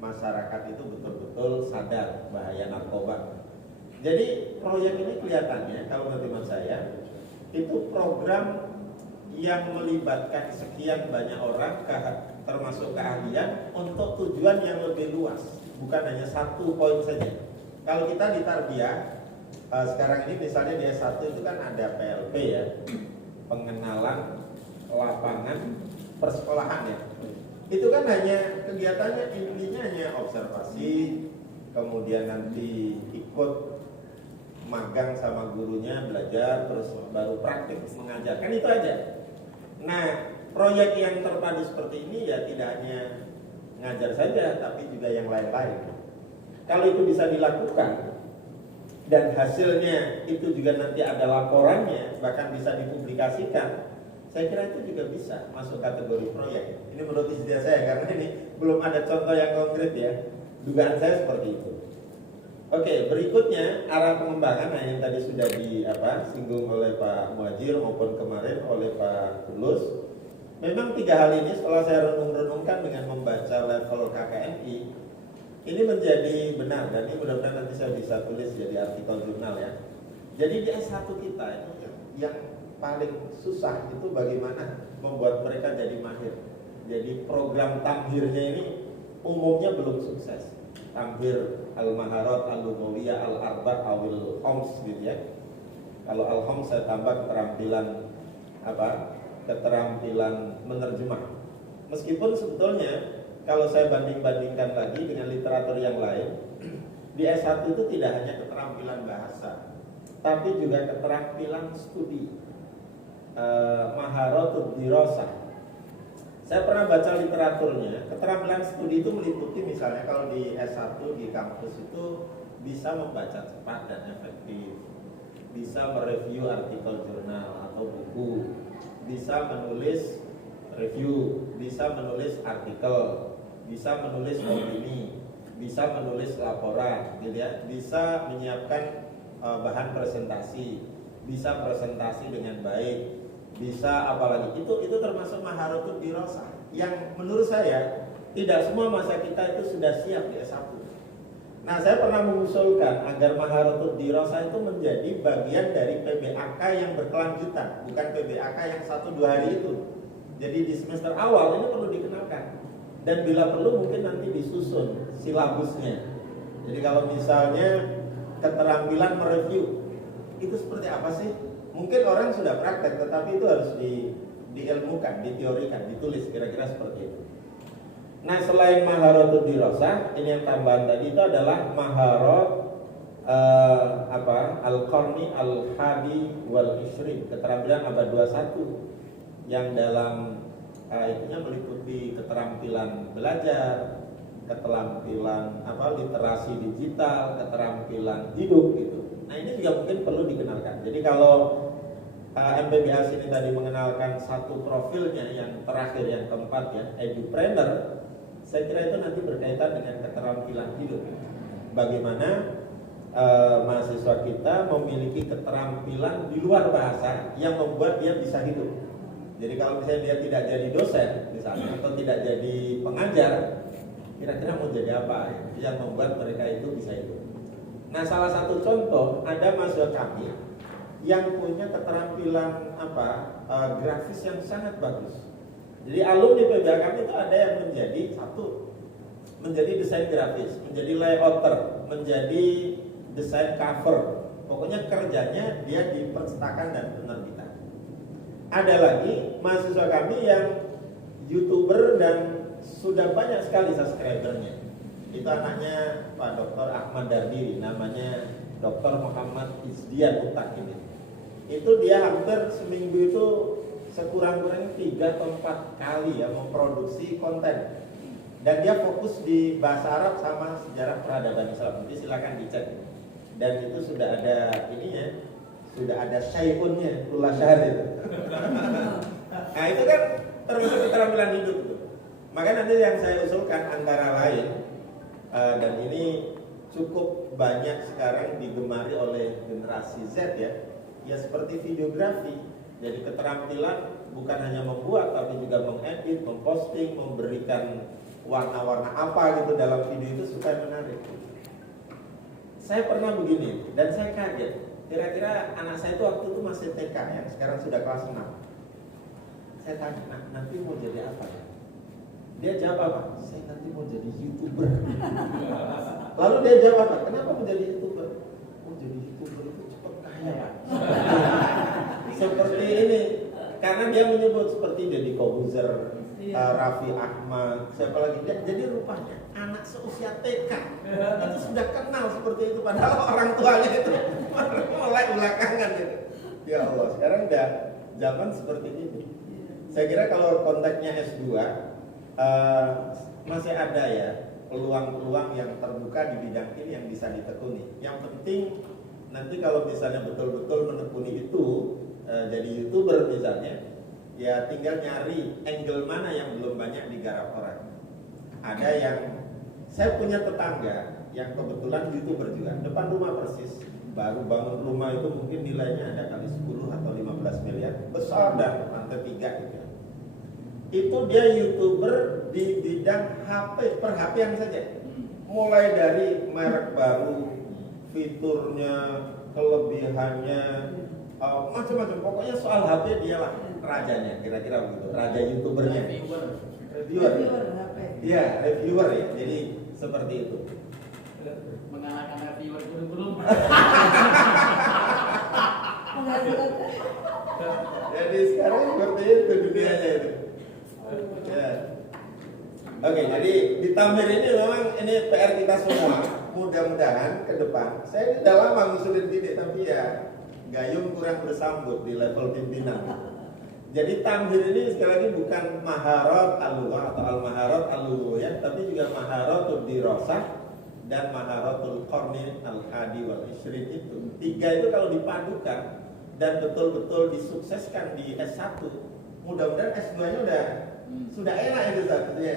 masyarakat itu betul-betul sadar bahaya narkoba. Jadi proyek ini kelihatannya kalau menurut saya itu program yang melibatkan sekian banyak orang, termasuk keahlian, untuk tujuan yang lebih luas, bukan hanya satu poin saja. Kalau kita di tarbiyah, sekarang ini misalnya di S1 itu kan ada PLP ya, pengenalan lapangan persekolahan ya. Itu kan hanya kegiatannya, intinya hanya observasi, kemudian nanti ikut magang sama gurunya, belajar, terus baru praktik mengajar, kan itu aja. Nah, proyek yang terpadu seperti ini ya tidak hanya ngajar saja, tapi juga yang lain-lain. Kalau itu bisa dilakukan dan hasilnya itu juga nanti ada laporannya, bahkan bisa dipublikasikan, saya kira itu juga bisa masuk kategori proyek. Ini menurut istilah saya, karena ini belum ada contoh yang konkret ya. Dugaan saya seperti itu. Oke, berikutnya arah pengembangan, nah yang tadi sudah disinggung oleh Pak Muhajir maupun kemarin oleh Pak Tulus. Memang 3 hal ini setelah saya renung-renungkan dengan membaca level KKNI, ini menjadi benar, dan ini mudah-mudahan nanti saya bisa tulis ya di artikel jurnal ya. Jadi di S1 kita itu yang paling susah itu bagaimana membuat mereka jadi mahir. Jadi program tamhirnya ini umumnya belum sukses. Tamhir al-maharat, al-lumawiyah, al-arba', al-homs gitu ya. Kalau al-homs saya tambah keterampilan keterampilan menerjemah. Meskipun sebetulnya kalau saya banding-bandingkan lagi dengan literatur yang lain, di S1 itu tidak hanya keterampilan bahasa, tapi juga keterampilan studi, maharatud dirasah. Saya pernah baca literaturnya, keterampilan studi itu meliputi misalnya kalau di S1 di kampus itu bisa membaca cepat dan efektif, bisa mereview artikel jurnal atau buku, bisa menulis review, bisa menulis artikel, bisa menulis opini, bisa menulis laporan, gitu ya, bisa menyiapkan bahan presentasi, bisa presentasi dengan baik, bisa apalagi itu termasuk maharatud dirasah yang menurut saya tidak semua masa kita itu sudah siap di S1. Nah, saya pernah mengusulkan agar maharatud dirasah itu menjadi bagian dari PBAK yang berkelanjutan, bukan PBAK yang 1-2 hari itu. Jadi di semester awal ini perlu dikenalkan, dan bila perlu mungkin nanti disusun silabusnya. Jadi kalau misalnya keterampilan mereview, itu seperti apa sih? Mungkin orang sudah praktek, tetapi itu harus diilmukan, diteorikan, ditulis, kira-kira seperti itu. Nah, selain maharatud dirasah, ini yang tambahan tadi itu adalah maharat al-qarni al-hadi wal ishrin, keterampilan abad 21 yang dalam itunya meliputi keterampilan belajar, keterampilan literasi digital, keterampilan hidup gitu. Nah, ini juga mungkin perlu dikenalkan. Jadi kalau MPBA ini tadi mengenalkan satu profilnya yang terakhir, yang keempat ya, edupreneur, saya kira itu nanti berkaitan dengan keterampilan hidup. Bagaimana mahasiswa kita memiliki keterampilan di luar bahasa yang membuat dia bisa hidup. Jadi kalau misalnya dia tidak jadi dosen misalnya, atau tidak jadi pengajar, kira-kira mau jadi apa ya, yang membuat mereka itu bisa hidup. Nah, salah satu contoh ada mahasiswa kami yang punya keterampilan grafis yang sangat bagus. Jadi alumni PBA kami itu ada yang menjadi desain grafis, menjadi layouter, menjadi desain cover. Pokoknya kerjanya dia di percetakan dan penerbitan. Ada lagi mahasiswa kami yang YouTuber dan sudah banyak sekali subscribernya. Itu anaknya Pak Dr. Ahmad Dardiri, namanya Dr. Muhammad Izdian Utak ini. Itu dia hampir seminggu itu sekurang-kurangnya 3 atau 4 kali ya memproduksi konten. Dan dia fokus di bahasa Arab sama sejarah peradaban Islam. Jadi silakan dicek. Dan itu sudah ada ininya, sudah ada syai'unnya, Lula Syahid. Nah, itu kan termasuk keterampilan hidup itu. Maka nanti yang saya usulkan antara lain, dan ini cukup banyak sekarang digemari oleh generasi Z ya seperti videografi. Jadi keterampilan bukan hanya membuat, tapi juga mengedit, memposting, memberikan warna-warna apa gitu dalam video itu supaya menarik. Saya pernah begini dan saya kaget. Kira-kira anak saya itu waktu itu masih TK, yang sekarang sudah kelas 6. Saya tanya, nah, nanti mau jadi apa ya? Dia jawab apa? Saya nanti mau jadi YouTuber. Lalu dia jawab apa? Kenapa mau jadi YouTuber? Mau jadi YouTuber itu cepat kaya, Pak. Seperti ini, karena dia menyebut seperti Deddy Kobuzer, Raffi Ahmad, siapa lagi? Jadi rupanya anak seusia TK itu sudah kenal seperti itu, padahal orang tuanya itu mulai belakangan gitu. Ya Allah, sekarang udah zaman seperti itu. Saya kira kalau konteksnya S2 masih ada ya peluang-peluang yang terbuka di bidang ini yang bisa ditekuni. Yang penting nanti kalau misalnya betul-betul menekuni itu jadi YouTuber misalnya, ya tinggal nyari angle mana yang belum banyak digarap orang. Ada yang saya punya tetangga yang kebetulan YouTuber juga, depan rumah persis, baru bangun rumah itu mungkin nilainya ada kali 10 atau 15 miliar, besar dan lantai 3 gitu. Itu dia YouTuber di bidang HP, per-HP-an saja. Mulai dari merek baru, fiturnya, kelebihannya, macam-macam. Pokoknya soal HP dialah rajanya, kira-kira begitu. Raja YouTubernya. Reviewer. Iya, reviewer ya. Jadi seperti itu. Mengalahkan reviewer belum. Jadi sekarang seperti itu dunianya itu. Ya. Oke, jadi di Tamir ini memang ini PR kita semua. Mudah-mudahan ke depan. Saya udah lama ngusulin gini, tapi ya gayung kurang bersambut di level pimpinan. Jadi Tamir ini sekali lagi bukan maharat al-lughah atau al-maharat al-lughah, tapi juga maharatul dirasah dan maharatul qarni al-hadi wal ishrin itu. Tiga itu kalau dipadukan dan betul-betul disukseskan di S1, mudah-mudahan S2-nya sudah enak itu satunya.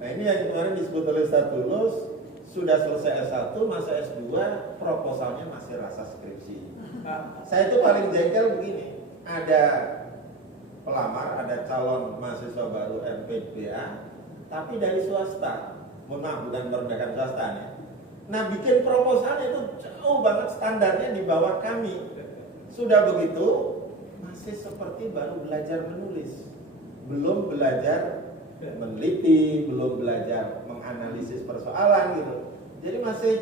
Nah ini yang kemarin disebut oleh Ustaz Tulus, sudah selesai S1, masa S2 proposalnya masih rasa skripsi. Saya itu paling jengkel begini, ada pelamar, ada calon mahasiswa baru MPBA, tapi dari swasta, mohon maaf bukan merendahkan swasta ya. Nah bikin proposalnya itu jauh banget standarnya di bawah kami. Sudah begitu, masih seperti baru belajar menulis, belum belajar meneliti, belum belajar menganalisis persoalan gitu. Jadi masih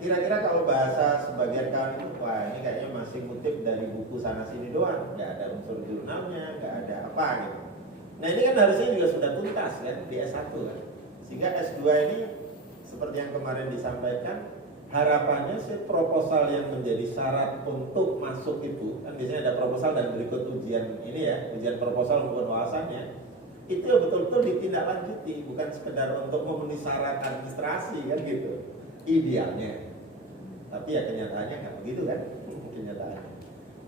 kira-kira kalau bahasa sebagian kawan itu, wah ini kayaknya masih ngutip dari buku sana sini doang, nggak ada unsur jurnalnya, nggak ada apa gitu. Nah ini kan harusnya juga sudah tuntas kan di S1 kan, sehingga S2 ini seperti yang kemarin disampaikan, harapannya sih proposal yang menjadi syarat untuk masuk itu kan biasanya ada proposal dan berikut ujian ini ya, ujian proposal maupun wawasannya itu betul-betul ditindaklanjuti, bukan sekedar untuk memenuhi syarat administrasi kan gitu idealnya, tapi ya kenyataannya nggak begitu kan kenyataannya.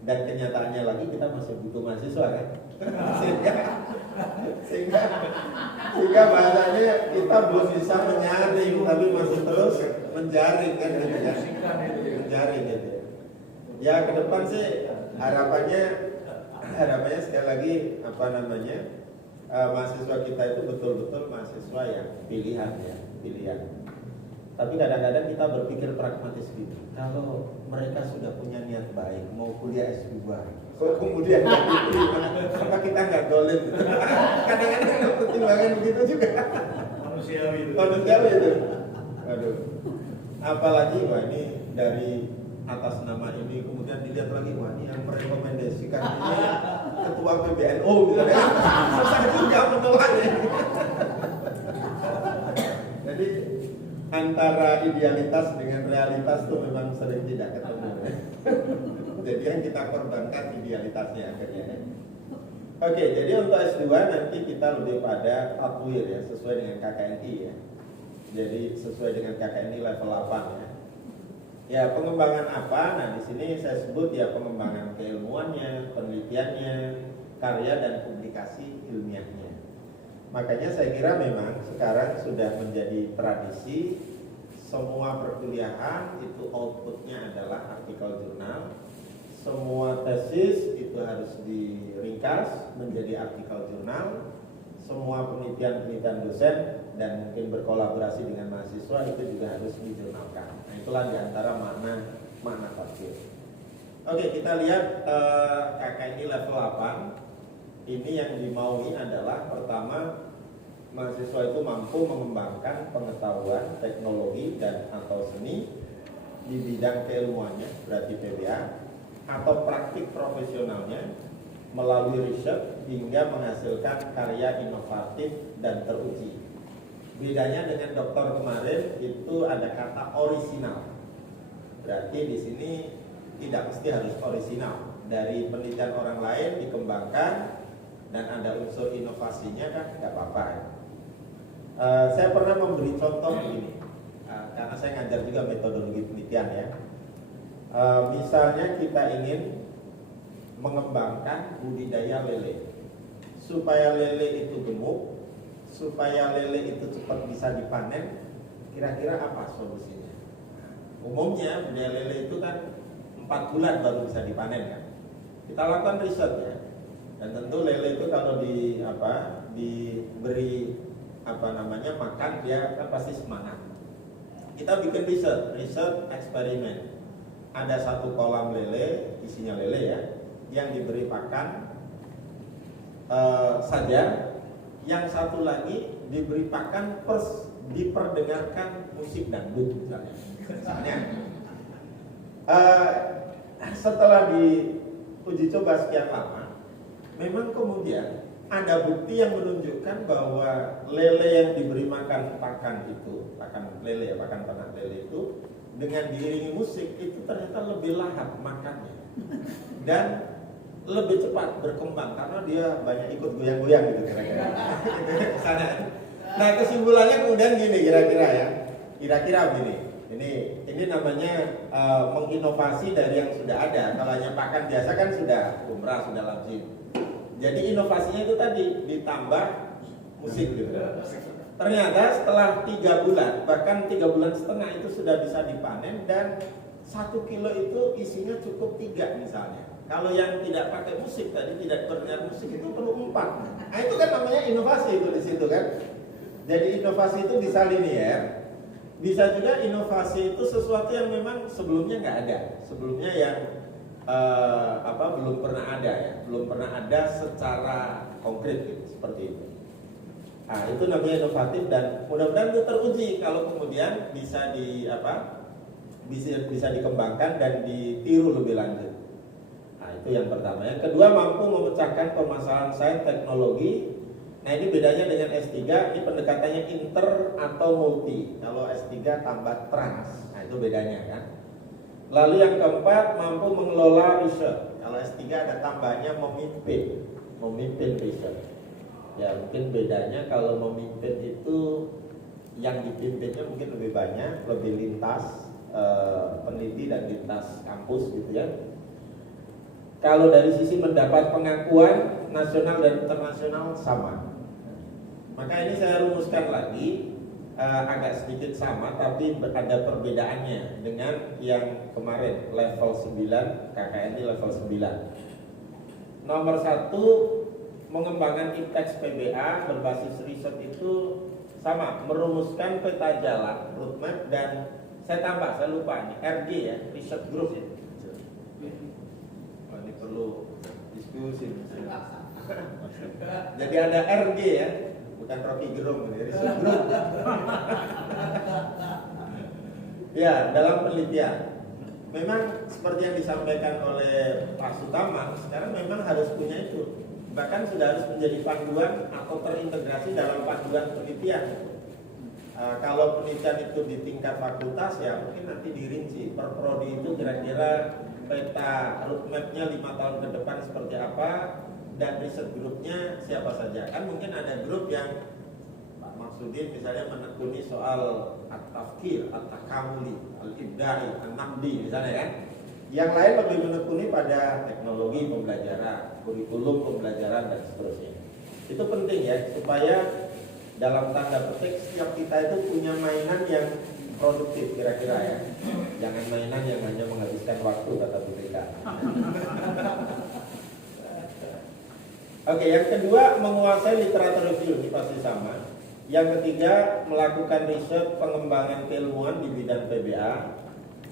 Dan kenyataannya lagi kita masih butuh mahasiswa kan sehingga bahasanya kita belum bisa menyaring tapi masih terus menjaring kan gitu ya, menjaring gitu ya. Ke depan sih harapannya sekali lagi apa namanya, mahasiswa kita itu betul-betul mahasiswa yang pilihan. Tapi kadang-kadang kita berpikir pragmatis gitu. Kalau mereka sudah punya niat baik, mau kuliah S2, kok kemudian nggak diterima, maka kita nggak dolen. Kadang-kadang ada pertimbangan begitu juga. Manusiawi itu. Aduh. Apalagi wah ini dari atas nama ini kemudian dilihat lagi, wah ini yang merekomendasikan ini ketua PBNU misalnya. Susah juga menolaknya. Jadi antara idealitas dengan realitas itu memang sering tidak ketemu. Jadi yang kita korbankan idealitasnya akhirnya. Oke, jadi untuk S2 nanti kita lebih pada tatwir ya, sesuai dengan KKNI ya. Jadi sesuai dengan KKNI level 8 ya. Ya, pengembangan apa? Nah, di sini saya sebut ya pengembangan keilmuannya, penelitiannya, karya dan publikasi ilmiahnya. Makanya saya kira memang sekarang sudah menjadi tradisi semua perkuliahan itu outputnya adalah artikel jurnal. Semua tesis itu harus diringkas menjadi artikel jurnal. Semua penelitian dosen dan mungkin berkolaborasi dengan mahasiswa itu juga harus dijurnalkan. Nah, itulah diantara makna tatwir. Oke, kita lihat KKNI level 8. ini yang dimaui adalah pertama, mahasiswa itu mampu mengembangkan pengetahuan, teknologi dan atau seni di bidang keilmuannya, berarti PBA, atau praktik profesionalnya melalui riset hingga menghasilkan karya inovatif dan teruji. Bedanya dengan doktor kemarin itu ada kata orisinal. Berarti di sini tidak mesti harus orisinal. Dari penelitian orang lain dikembangkan dan ada unsur inovasinya kan nggak apa-apa ya. Saya pernah memberi contoh begini, karena saya ngajar juga metodologi penelitian ya. Misalnya kita ingin mengembangkan budidaya lele, supaya lele itu gemuk, supaya lele itu cepat bisa dipanen, kira-kira apa solusinya? Umumnya budidaya lele itu kan 4 bulan baru bisa dipanen kan. Kita lakukan riset ya, dan tentu lele itu kalau diberi makan dia kan pasti semangat. Kita bikin riset eksperimen. Ada satu kolam lele, isinya lele ya, yang diberi pakan saja. Yang satu lagi diberi pakan diperdengarkan musik dangdut misalnya. Setelah diuji coba sekian lama, memang kemudian ada bukti yang menunjukkan bahwa lele yang diberi makan pakan lele ya, pakan ternak lele itu dengan diiringi musik itu ternyata lebih lahap makannya dan lebih cepat berkembang karena dia banyak ikut goyang-goyang gitu kira-kira. Nah, kesimpulannya kemudian gini kira-kira begini. Ini namanya menginovasi dari yang sudah ada. Kalau hanya pakan biasa kan sudah lumrah, sudah lazim. Jadi inovasinya itu tadi ditambah musik gitu. Ternyata setelah 3 bulan, bahkan 3 bulan setengah itu sudah bisa dipanen dan 1 kilo itu isinya cukup 3 misalnya. Kalau yang tidak pakai musik tadi, tidak berdengar musik itu perlu 4. Nah itu kan namanya inovasi itu di situ kan. Jadi inovasi itu bisa linear. Bisa juga inovasi itu sesuatu yang memang sebelumnya nggak ada, sebelumnya yang belum pernah ada ya, belum pernah ada secara konkret gitu, seperti itu. Nah itu namanya inovatif dan mudah-mudahan itu teruji kalau kemudian bisa bisa dikembangkan dan ditiru lebih lanjut. Nah itu yang pertama. Yang kedua, mampu memecahkan permasalahan sains teknologi. Nah ini bedanya dengan S3, ini pendekatannya inter atau multi. Kalau S3 tambah trans, nah itu bedanya kan. Lalu yang keempat, mampu mengelola riset. Kalau S3 ada tambahnya memimpin riset. Ya mungkin bedanya kalau memimpin itu yang dipimpinnya mungkin lebih banyak, lebih lintas peneliti dan lintas kampus gitu ya. Kalau dari sisi mendapat pengakuan nasional dan internasional sama. Maka ini saya rumuskan lagi, agak sedikit sama tapi ada perbedaannya dengan yang kemarin level 9, KKN level 9. Nomor 1, mengembangkan IPTEX PBA berbasis riset itu sama, merumuskan peta jalan, roadmap, dan saya tambah, saya lupa ini, RG ya, Research Group ya. Ini perlu diskusi. Jadi ada RG ya, bukan Rocky Gerung, Research Group. Ya, dalam penelitian memang seperti yang disampaikan oleh Pak Sutama, sekarang memang harus punya itu. Bahkan sudah harus menjadi panduan atau terintegrasi dalam panduan penelitian. Kalau penelitian itu di tingkat fakultas ya mungkin nanti dirinci per prodi itu kira-kira peta roadmap-nya 5 tahun ke depan seperti apa dan riset grupnya siapa saja. Kan mungkin ada grup yang Pak Maksudin misalnya menekuni soal at-tafkir, at-takamuli, al-ibda'i, an-naqdi misalnya kan. Yang lain lebih menekuni pada teknologi pembelajaran, kurikulum pembelajaran dan seterusnya. Itu penting ya supaya dalam tanda petik setiap kita itu punya mainan yang produktif kira-kira ya. Jangan mainan yang hanya menghabiskan waktu kata BPK. Oke, yang kedua menguasai literatur review, ini pasti sama. Yang ketiga melakukan riset pengembangan keilmuan di bidang PBA.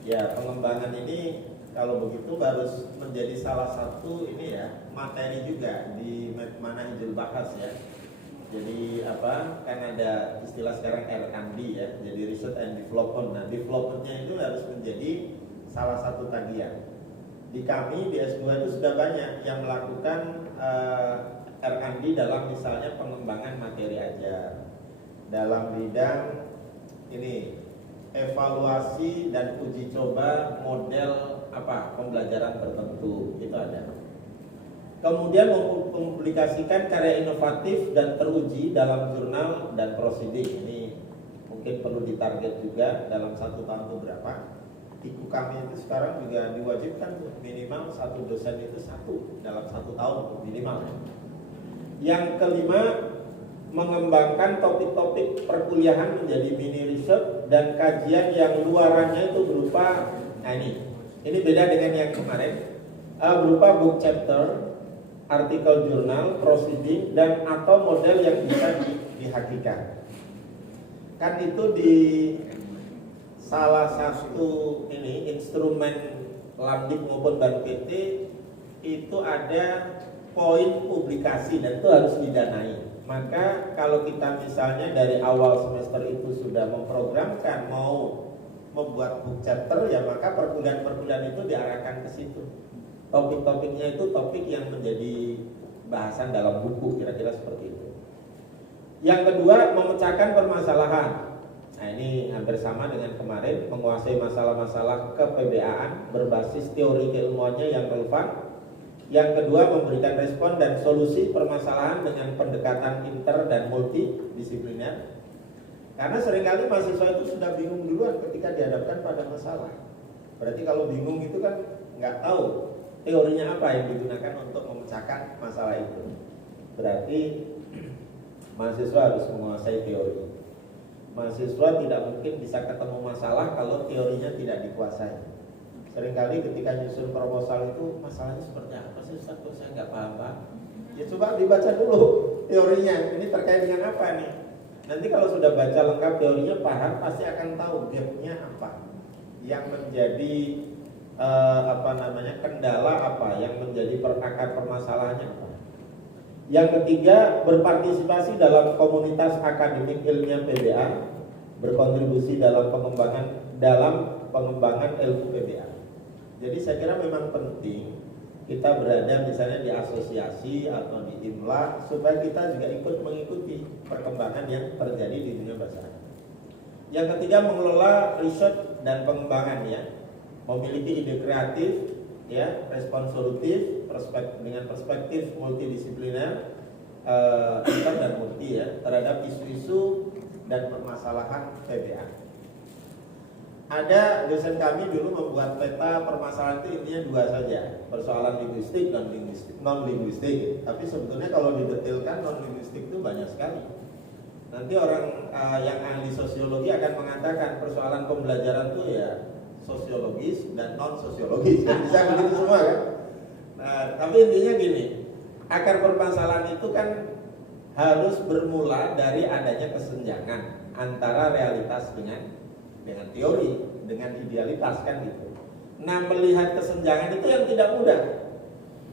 Ya, pengembangan ini Kalau begitu harus menjadi salah satu ini ya materi juga di manhajul bahas ya. Jadi apa? Kan ada istilah sekarang R&D ya. Jadi research and development. Nah, developmentnya itu harus menjadi salah satu tagihan. Di kami di S2 itu sudah banyak yang melakukan R&D dalam misalnya pengembangan materi ajar, dalam bidang ini evaluasi dan uji coba model apa pembelajaran tertentu itu ada. Kemudian mempublikasikan karya inovatif dan teruji dalam jurnal dan proceeding. Ini mungkin perlu ditarget juga dalam 1 tahun itu berapa. IKU kami itu sekarang juga diwajibkan minimal 1 dosen itu 1 dalam 1 tahun minimal. Yang kelima, mengembangkan topik-topik perkuliahan menjadi mini research dan kajian yang luarannya itu berupa, nah ini beda dengan yang kemarin, berupa book chapter, artikel jurnal, proceeding, dan atau model yang bisa dihakikan. Kan itu di salah satu ini instrumen Lamdik maupun Bank PT itu ada poin publikasi dan itu harus didanai. Maka kalau kita misalnya dari awal semester itu sudah memprogramkan mau membuat book chapter, ya maka perkuliahan-perkuliahan itu diarahkan ke situ. Topik-topiknya itu topik yang menjadi bahasan dalam buku, kira-kira seperti itu. Yang kedua, memecahkan permasalahan. Nah, ini hampir sama dengan kemarin, menguasai masalah-masalah ke-PBA-an berbasis teori keilmuannya yang relevan. Yang kedua, memberikan respon dan solusi permasalahan dengan pendekatan inter dan multidisipliner. Karena seringkali mahasiswa itu sudah bingung duluan ketika dihadapkan pada masalah. Berarti kalau bingung itu kan nggak tahu teorinya apa yang digunakan untuk memecahkan masalah itu. Berarti mahasiswa harus menguasai teori. Mahasiswa tidak mungkin bisa ketemu masalah kalau teorinya tidak dikuasai. Seringkali ketika nyusun proposal itu masalahnya seperti apa sih Ustaz? Kok saya nggak paham. Ya coba dibaca dulu teorinya. Ini terkait dengan apa nih? Nanti kalau sudah baca lengkap teorinya, paham, pasti akan tahu gapnya apa, yang menjadi kendala apa, yang menjadi akar permasalahannya apa. Yang ketiga, berpartisipasi dalam komunitas akademik ilmiah PBA, berkontribusi dalam pengembangan ilmu PBA. Jadi saya kira memang penting kita berada misalnya di asosiasi atau di IMLA supaya kita juga ikut mengikuti perkembangan yang terjadi di dunia bahasa. Yang ketiga, mengelola riset dan pengembangan ya, memiliki ide kreatif ya, respon solutif, dengan perspektif multidisipliner, inter dan multi ya, terhadap isu-isu dan permasalahan PBA. Ada dosen kami dulu membuat peta permasalahan itu intinya 2 saja, persoalan linguistik dan non linguistik. Tapi sebetulnya kalau didetailkan non linguistik itu banyak sekali. Nanti orang yang ahli sosiologi akan mengatakan persoalan pembelajaran itu ya sosiologis dan non sosiologis, bisa begitu semua kan? Nah, tapi intinya gini, akar permasalahan itu kan harus bermula dari adanya kesenjangan antara realitas dengan teori, dengan idealitas kan gitu. Nah, melihat kesenjangan itu yang tidak mudah.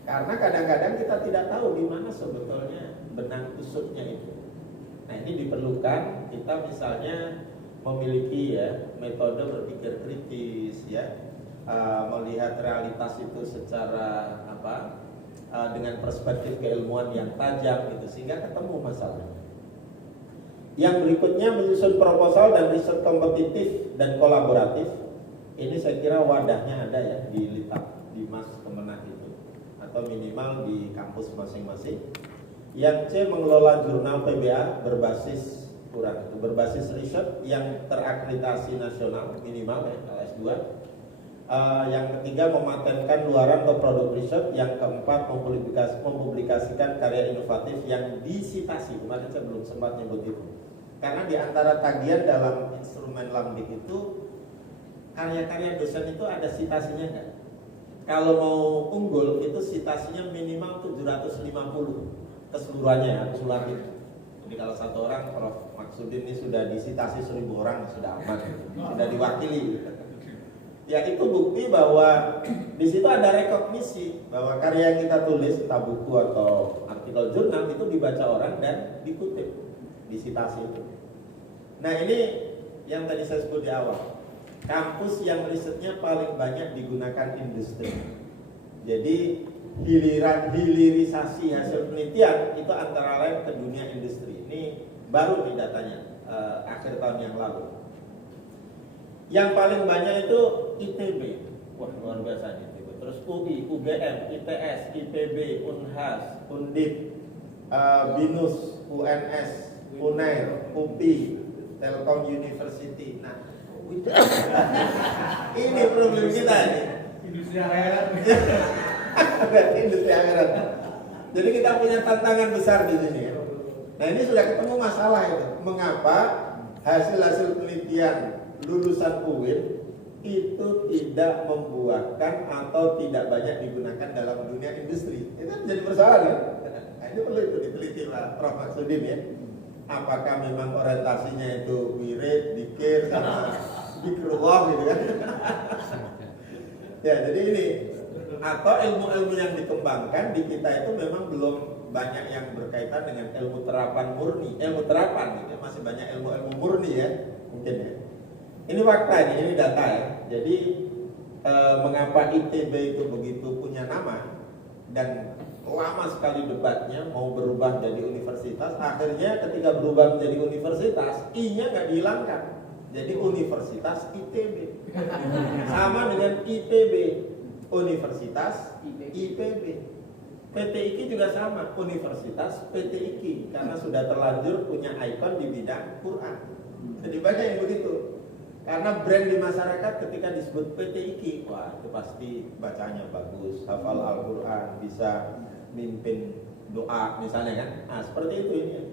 Karena kadang-kadang kita tidak tahu di mana sebetulnya benang kusutnya itu. Nah, ini diperlukan kita misalnya memiliki ya metode berpikir kritis ya, melihat realitas itu secara dengan perspektif keilmuan yang tajam gitu, sehingga ketemu masalahnya. Yang berikutnya, menyusun proposal dan riset kompetitif dan kolaboratif. Ini saya kira wadahnya ada ya di LITAP, di Mas Kemenag itu, atau minimal di kampus masing-masing. Yang C, mengelola jurnal PBA berbasis riset yang terakreditasi nasional minimal ya, LS2. Yang ketiga, mematenkan luaran atau produk riset. Yang keempat, mempublikasikan karya inovatif yang disitasi. Kemarin saya belum sempat nyebut itu. Karena di antara tagihan dalam instrumen Lamdik itu, karya-karya dosen itu ada citasinya enggak? Kalau mau unggul itu citasinya minimal 750 keseluruhannya, akumulatif. Jadi kalau satu orang, Prof. Maksudin ini sudah disitasi 1000 orang, sudah aman, sudah diwakili. Ya itu bukti bahwa di situ ada rekognisi bahwa karya yang kita tulis, entah buku atau artikel jurnal itu dibaca orang dan dikutip, disitasi itu. Nah ini yang tadi saya sebut di awal, kampus yang risetnya paling banyak digunakan industri. Jadi hilirisasi hasil penelitian itu antara lain ke dunia industri. Ini baru nih datanya akhir tahun yang lalu. Yang paling banyak itu ITB, wah luar biasa nih ITB. Terus UI, UGM, ITS, IPB, Unhas, Undip, BINUS, UNS, UNAIR, UPI, Telkom University. Nah, ini problem kita nih. Industri akhirat. Industri akhirat. Jadi kita punya tantangan besar di sini. Nah ini sudah ketemu masalah itu. Mengapa hasil-hasil penelitian lulusan UIN itu tidak membuahkan atau tidak banyak digunakan dalam dunia industri? Itu menjadi persoalan ya. Nah, ini perlu itu diteliti lah Prof. Maksudin ya. Apakah memang orientasinya itu wirid, dikir, sama zikrullah gitu kan? Ya jadi ini, atau ilmu-ilmu yang dikembangkan di kita itu memang belum banyak yang berkaitan dengan ilmu terapan murni, ilmu terapan gitu, masih banyak ilmu-ilmu murni ya mungkin ya. Ini fakta ini data ya. Jadi mengapa ITB itu begitu punya nama dan lama sekali debatnya mau berubah jadi universitas, akhirnya ketika berubah menjadi universitas, I-nya nggak dihilangkan, jadi Universitas ITB. Sama dengan IPB, Universitas IPB. PTIK juga sama, Universitas PTIK, karena sudah terlanjur punya ikon di bidang Quran. Jadi banyak yang begitu. Karena brand di masyarakat ketika disebut PTIK, wah itu pasti bacanya bagus, hafal Al-Quran, bisa mimpin doa misalnya kan. Nah seperti itu ini.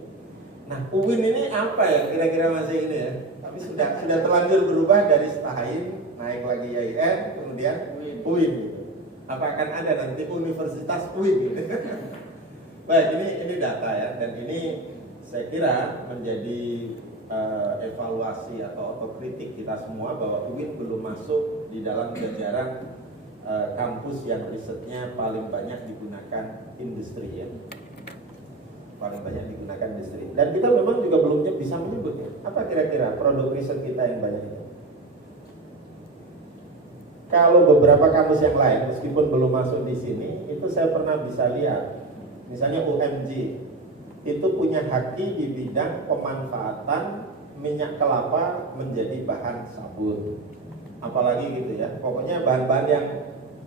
Nah UIN ini apa ya kira-kira masih ini ya. Tapi sudah terlanjur berubah dari Stahain, naik lagi YIN, kemudian UIN gitu. Apa akan ada nanti Universitas UIN gitu. Baik ini data ya. Dan ini saya kira menjadi evaluasi atau otokritik kita semua bahwa UIN belum masuk di dalam jajaran kampus yang risetnya paling banyak digunakan industri ya, paling banyak digunakan industri. Dan kita memang juga belum bisa menyebut ya, apa kira-kira produk riset kita yang banyak itu. Kalau beberapa kampus yang lain meskipun belum masuk di sini, itu saya pernah bisa lihat, misalnya UMJ itu punya haki di bidang pemanfaatan minyak kelapa menjadi bahan sabun, apalagi gitu ya. Pokoknya bahan-bahan yang,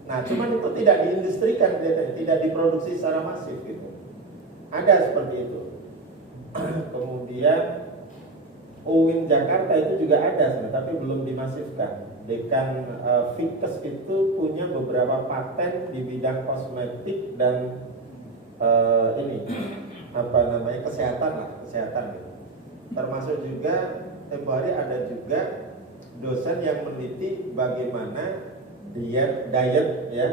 nah cuman itu tidak diindustrikan, tidak diproduksi secara masif gitu. Ada seperti itu. Kemudian UIN Jakarta itu juga ada, tapi belum dimasifkan. Dekan Fikes itu punya beberapa paten di bidang kosmetik dan kesehatan gitu. Termasuk juga tempoh hari ada juga dosen yang meneliti bagaimana diet ya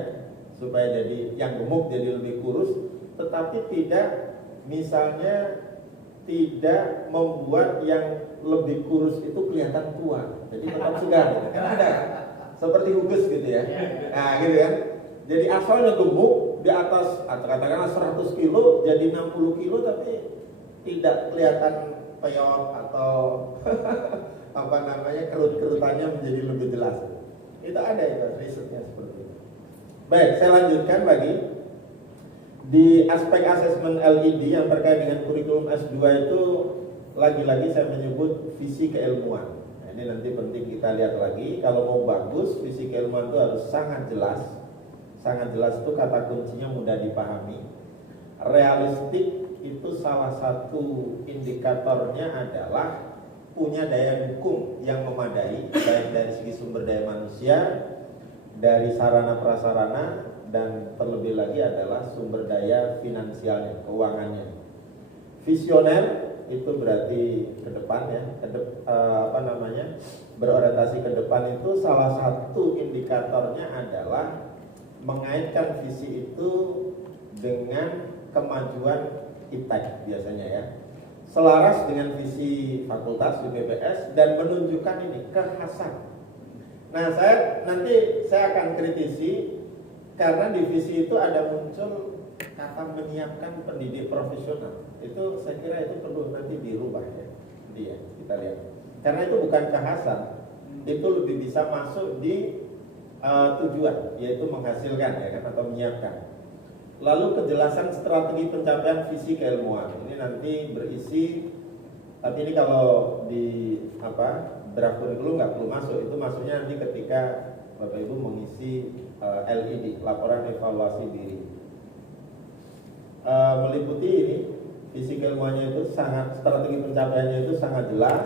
supaya jadi yang gemuk jadi lebih kurus, tetapi tidak misalnya tidak membuat yang lebih kurus itu kelihatan tua, jadi tetap segar gitu. Kan ada seperti Huges gitu ya. Nah gitu kan. Jadi asalnya gemuk di atas katakanlah 100 kilo jadi 60 kilo tapi tidak kelihatan peyot atau kerut-kerutannya menjadi lebih jelas. Itu ada itu risetnya seperti itu. Baik, saya lanjutkan lagi. Di aspek asesmen LED yang terkait dengan kurikulum S2 itu lagi-lagi saya menyebut visi keilmuan. Nah, ini nanti penting kita lihat lagi. Kalau mau bagus, visi keilmuan itu harus sangat jelas. Sangat jelas itu kata kuncinya mudah dipahami. Realistik itu salah satu indikatornya adalah punya daya dukung yang memadai, baik dari segi sumber daya manusia, dari sarana prasarana, dan terlebih lagi adalah sumber daya finansialnya, keuangannya. Visioner itu berarti ke depan ya, berorientasi ke depan itu salah satu indikatornya adalah mengaitkan visi itu dengan kemajuan iptek biasanya ya, selaras dengan visi fakultas UPBS dan menunjukkan ini kekhasan Nah, nanti saya akan kritisi karena di visi itu ada muncul kata menyiapkan pendidik profesional. Itu saya kira itu perlu nanti dirubah ya. Nanti ya, kita lihat. Karena itu bukan kehasan, itu lebih bisa masuk di tujuan, yaitu menghasilkan ya kan, atau menyiapkan. Lalu kejelasan strategi pencapaian visi keilmuan. Ini nanti berisi, tapi ini kalau di draft kurikulum nggak perlu masuk. Itu masuknya nanti ketika Bapak Ibu mengisi LED, laporan evaluasi diri. Meliputi ini visi keilmuannya itu strategi pencapaiannya itu sangat jelas,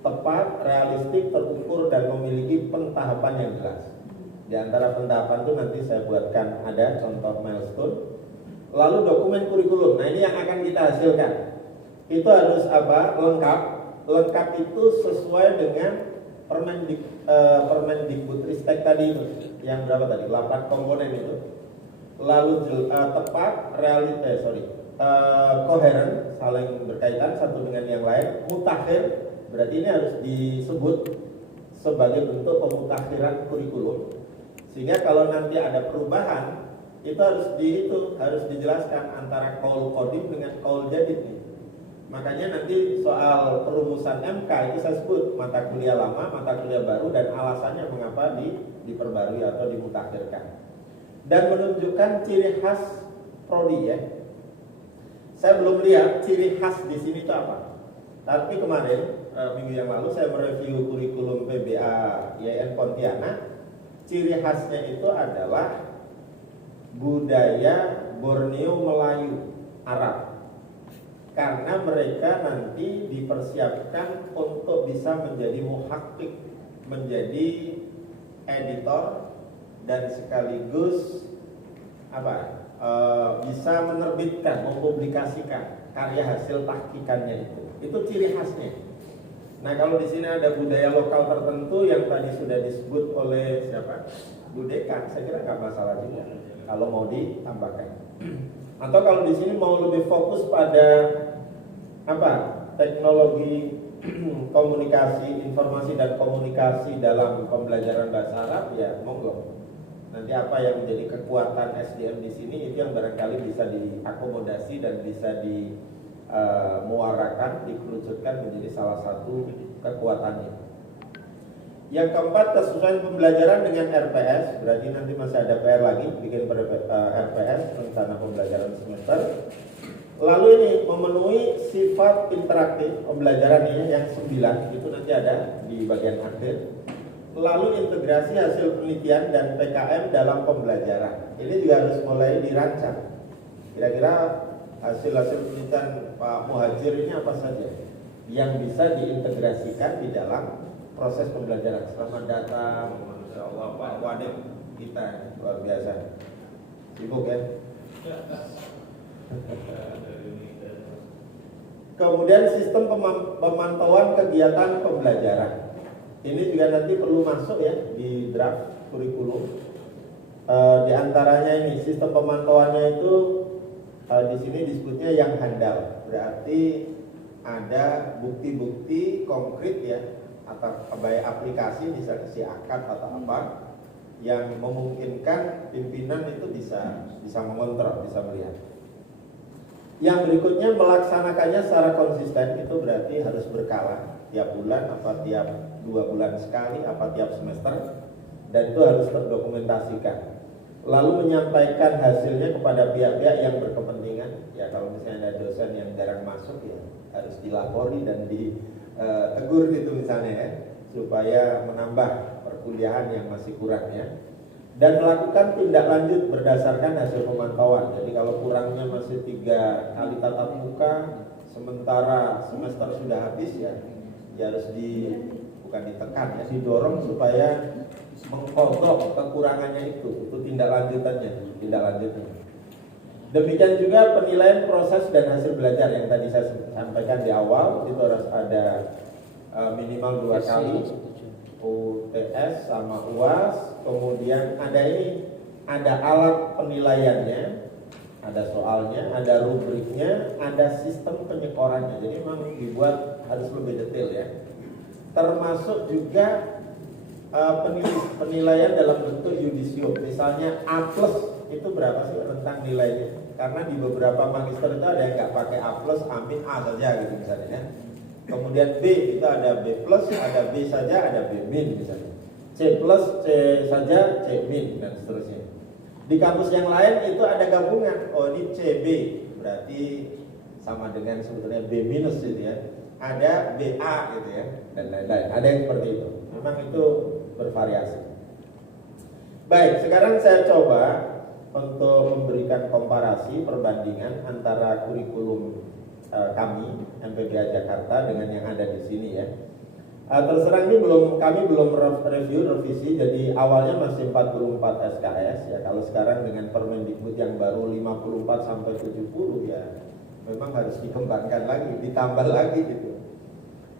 tepat, realistik, terukur, dan memiliki pentahapan yang jelas. Di antara pentahapan itu nanti saya buatkan ada contoh milestone. Lalu dokumen kurikulum. Nah, ini yang akan kita hasilkan. Itu harus lengkap. Lengkap itu sesuai dengan Permendikbudristek tadi itu. Yang berapa tadi? 8 komponen itu. Lalu tepat, koheren, saling berkaitan satu dengan yang lain. Mutakhir, berarti ini harus disebut sebagai bentuk pemutakhiran kurikulum. Sehingga kalau nanti ada perubahan, itu harus dijelaskan antara qaul qadim dengan qaul jadid nih. Makanya nanti soal perumusan MK itu saya sebut mata kuliah lama, mata kuliah baru, dan alasannya mengapa diperbarui atau dimutakhirkan. Dan menunjukkan ciri khas prodi ya. Saya belum lihat ciri khas di sini itu apa. Tapi kemarin minggu yang lalu saya mereview kurikulum PBA IAIN Pontianak. Ciri khasnya itu adalah budaya Borneo Melayu Arab. Karena mereka nanti dipersiapkan untuk bisa menjadi muhakkik, menjadi editor, dan sekaligus bisa menerbitkan, mempublikasikan karya hasil tahqiqannya itu. Itu ciri khasnya. Nah, kalau di sini ada budaya lokal tertentu yang tadi sudah disebut oleh siapa? Bu Dekan, saya kira nggak masalah juga kalau mau ditambahkan. Atau kalau di sini mau lebih fokus pada teknologi komunikasi, informasi dan komunikasi dalam pembelajaran bahasa Arab, ya monggo. Nanti apa yang menjadi kekuatan SDM di sini itu yang barangkali bisa diakomodasi dan bisa muarakan, dikerucutkan menjadi salah satu kekuatannya. Yang keempat, kesesuaian pembelajaran dengan RPS. Berarti nanti masih ada PR lagi bikin RPS, rencana pembelajaran semester. Lalu ini memenuhi sifat interaktif pembelajaran ini yang 9, itu nanti ada di bagian akhir. Lalu integrasi hasil penelitian dan PKM dalam pembelajaran. Ini juga harus mulai dirancang. Kira-kira hasil-hasil penelitian Pak Muhajir ini apa saja yang bisa diintegrasikan di dalam proses pembelajaran. Selamat datang, Masya Allah, Pak Wadim kita luar biasa. Sibuk ya. Kemudian sistem pemantauan kegiatan pembelajaran. Ini juga nanti perlu masuk ya di draft kurikulum. Di antaranya ini sistem pemantauannya itu di sini disebutnya yang handal. Berarti ada bukti-bukti konkret ya, atau baik aplikasi bisa si akad atau apa yang memungkinkan pimpinan itu bisa mengontrol, bisa melihat. Yang berikutnya melaksanakannya secara konsisten, itu berarti harus berkala tiap bulan, apa tiap 2 bulan sekali, apa tiap semester, dan itu harus terdokumentasikan. Lalu menyampaikan hasilnya kepada pihak-pihak yang berkepentingan. Ya kalau misalnya ada dosen yang jarang masuk ya harus dilapori dan ditegur gitu misalnya ya, supaya menambah perkuliahan yang masih kurang ya. Dan melakukan tindak lanjut berdasarkan hasil pemantauan. Jadi kalau kurangnya masih 3 kali tatap muka sementara semester sudah habis ya harus bukan ditekan ya, didorong supaya mengkontrol kekurangannya itu tindak lanjutnya. Demikian juga penilaian proses dan hasil belajar yang tadi saya sampaikan di awal, itu harus ada minimal 2 kali UTS sama UAS. Kemudian ada alat penilaiannya, ada soalnya, ada rubriknya, ada sistem penyekorannya. Jadi memang dibuat harus lebih detail ya. Termasuk juga penilaian dalam bentuk yudisium. Misalnya A plus itu berapa sih rentang nilainya? Karena di beberapa magister itu ada yang nggak pakai A plus, amin A saja gitu misalnya kan. Kemudian B itu ada B plus, ada B saja, ada B min misalnya. C plus, C saja, C min dan seterusnya. Di kampus yang lain itu ada gabungan. Oh ini CB berarti sama dengan sebetulnya B minus gitu ya. Ada BA gitu ya dan lain-lain. Ada yang seperti itu. Memang itu bervariasi. Baik, sekarang saya coba untuk memberikan komparasi perbandingan antara kurikulum kami MPBA Jakarta dengan yang ada di sini ya. Terus terang ini kami belum review revisi, jadi awalnya masih 44 SKS ya. Kalau sekarang dengan Permendikbud yang baru 54 sampai 70 ya, memang harus dikembangkan lagi, ditambah lagi gitu.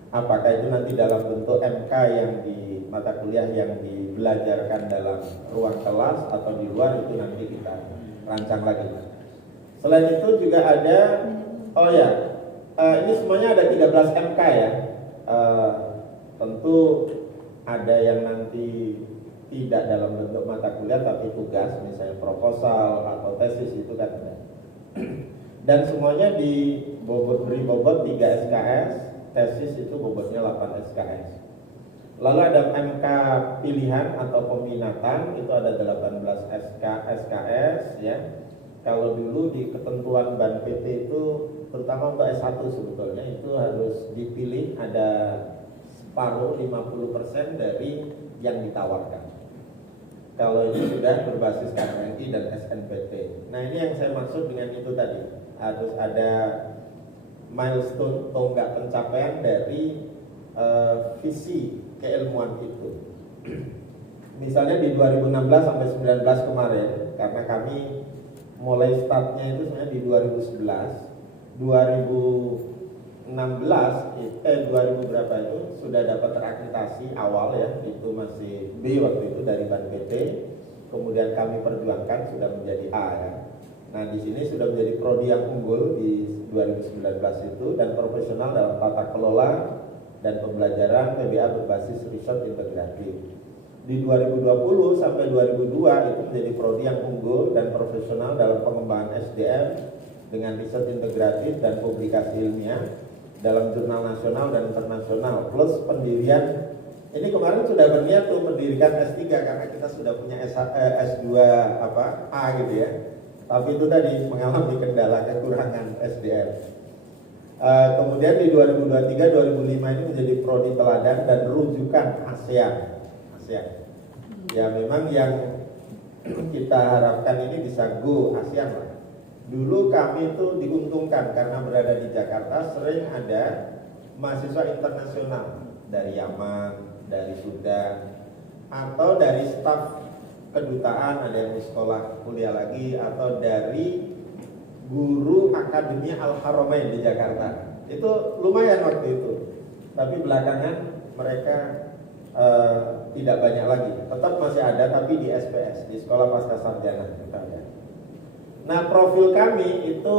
Apakah itu nanti dalam bentuk MK yang di mata kuliah yang dibelajarkan dalam ruang kelas atau di luar, itu nanti kita rancang lagi. Selain itu juga ada, ini semuanya ada 13 MK ya. Tentu ada yang nanti tidak dalam bentuk mata kuliah tapi tugas, misalnya proposal atau tesis itu kan ada. Dan semuanya beri bobot 3 SKS, tesis itu bobotnya 8 SKS. Lalu ada MK pilihan atau peminatan itu ada 18 SKS ya. Kalau dulu di ketentuan Ban PT itu terutama untuk S1 sebetulnya itu harus dipilih ada separuh 50% dari yang ditawarkan. Kalau ini sudah berbasis KMNI dan SNPT. Nah ini yang saya maksud dengan itu tadi. Harus ada milestone tonggak pencapaian dari visi keilmuan itu. Misalnya di 2016 sampai 19 kemarin, karena kami mulai startnya itu sebenarnya di 2000 berapa itu sudah dapat terakreditasi awal ya, itu masih B waktu itu dari Ban PT, kemudian kami perjuangkan sudah menjadi A ya. Nah di sini sudah menjadi prodi yang unggul di 2019 itu dan profesional dalam tata kelola dan pembelajaran PBA berbasis riset integratif. Di 2020 sampai 2002 itu menjadi prodi yang unggul dan profesional dalam pengembangan SDM dengan riset integratif dan publikasi ilmiah dalam jurnal nasional dan internasional, plus pendirian. Ini kemarin sudah berniat tuh mendirikan S3 karena kita sudah punya S2 A gitu ya. Tapi itu tadi mengalami kendala kekurangan SDM. Kemudian di 2023-2005 ini menjadi prodi teladan dan rujukan ASEAN. Ya memang yang kita harapkan ini bisa go ASEAN lah. Dulu kami itu diuntungkan karena berada di Jakarta sering ada mahasiswa internasional dari Yaman, dari Sudan, atau dari staf kedutaan, ada yang di sekolah kuliah lagi, atau dari guru Akademi Al-Haramain di Jakarta. Itu lumayan waktu itu. Tapi belakangan mereka tidak banyak lagi. Tetap masih ada tapi di SPS, di Sekolah Pasca Sarjana misalnya. Nah profil kami itu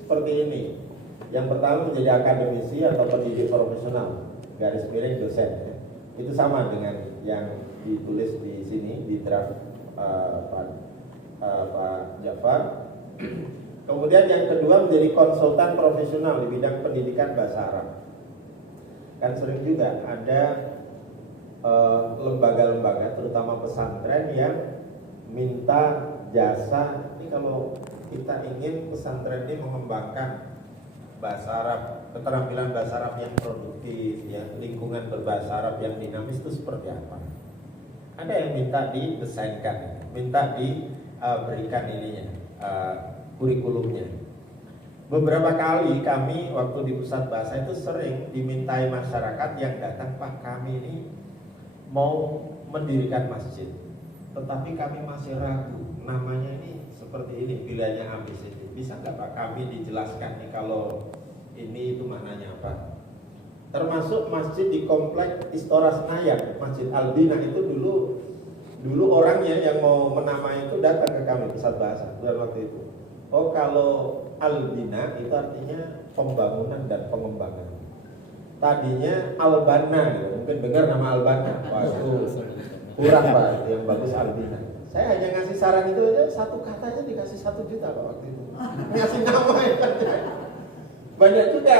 seperti ini. Yang pertama menjadi akademisi atau pendidik profesional, garis miring dosen. Itu sama dengan yang ditulis di sini di draft Pak Jafar. Kemudian yang kedua menjadi konsultan profesional di bidang pendidikan bahasa Arab. Kan sering juga ada lembaga-lembaga terutama pesantren yang minta jasa. Ini kalau kita ingin pesantren ini mengembangkan bahasa Arab, keterampilan bahasa Arab yang produktif, ya, lingkungan berbahasa Arab yang dinamis itu seperti apa? Ada yang minta didesainkan, minta diberikan ininya, kurikulumnya. Beberapa kali kami waktu di pusat bahasa itu sering dimintai masyarakat yang datang, Pak kami ini mau mendirikan masjid, tetapi kami masih ragu, namanya ini seperti ini, pilihannya ABCD. Bisa nggak Pak kami dijelaskan nih kalau ini itu maknanya apa? Termasuk masjid di komplek Istora Senayan, Masjid Albina itu dulu orangnya yang mau menamai itu datang ke kami pusat bahasa pada waktu itu. Oh kalau Albina itu artinya pembangunan dan pengembangan. tadinya Albana gitu. Mungkin dengar nama Albana. Wah itu kurang Pak, itu yang bagus Albina. Saya hanya ngasih saran itu aja, satu katanya dikasih 1 juta Pak waktu itu. Ngasih nama ya. Banyak juga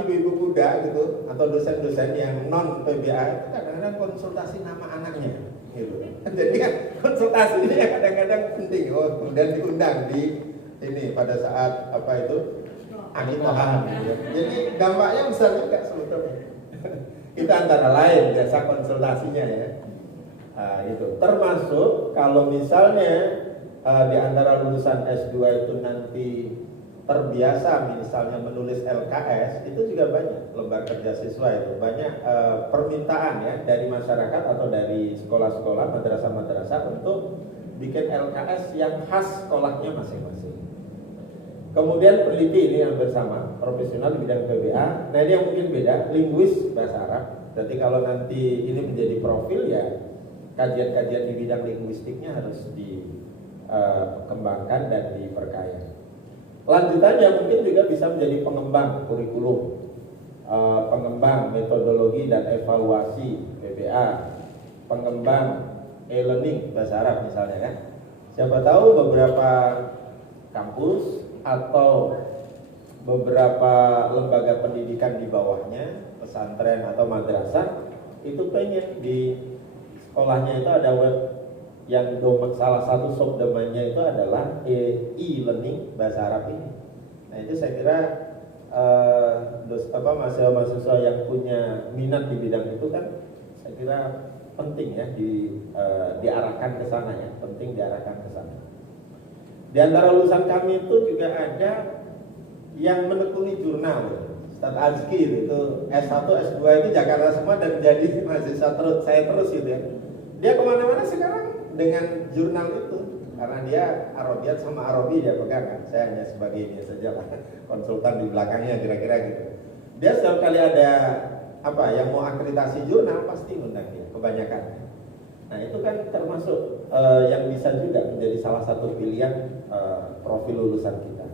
ibu-ibu muda gitu atau dosen-dosen yang non PBA itu kadang-kadang konsultasi nama anaknya gitu. Jadi kan konsultasi ini kadang-kadang penting. Oh, kemudian diundang di ini pada saat apa itu akikahan gitu. Jadi dampaknya besar juga sebetulnya. Kita antara lain jasa konsultasinya ya. Itu termasuk kalau misalnya di antara lulusan S2 itu nanti terbiasa misalnya menulis LKS, itu juga banyak lembar kerja siswa itu banyak permintaan ya dari masyarakat atau dari sekolah-sekolah madrasah-madrasah untuk bikin LKS yang khas sekolahnya masing-masing. Kemudian peneliti ini yang bersama profesional di bidang PBA. Nah ini yang mungkin beda, linguis bahasa Arab. Jadi kalau nanti ini menjadi profil ya kajian-kajian di bidang linguistiknya harus dikembangkan dan diperkaya. Lanjutannya mungkin juga bisa menjadi pengembang kurikulum, pengembang metodologi dan evaluasi PBA, pengembang e-learning bahasa Arab misalnya kan. Siapa tahu beberapa kampus atau beberapa lembaga pendidikan di bawahnya, pesantren atau madrasah itu pengen di sekolahnya itu ada web yang salah satu subdomainnya itu adalah e-learning bahasa Arab ini. Nah itu saya kira mahasiswa-mahasiswa yang punya minat di bidang itu kan saya kira penting ya diarahkan ke sana ya, penting diarahkan ke sana. Di antara lulusan kami itu juga ada yang menekuni jurnal. Ustaz Azki itu S1, S2 itu Jakarta semua dan jadi mahasiswa saya terus gitu ya. Dia kemana-mana sekarang dengan jurnal itu karena dia Arabiyat sama Arabi dia pegang kan. Saya hanya sebagai ini saja lah, konsultan di belakangnya kira-kira gitu. Dia setiap kali ada apa yang mau akreditasi jurnal pasti undang dia kebanyakan. Nah itu kan termasuk yang bisa juga menjadi salah satu pilihan profil lulusan kita.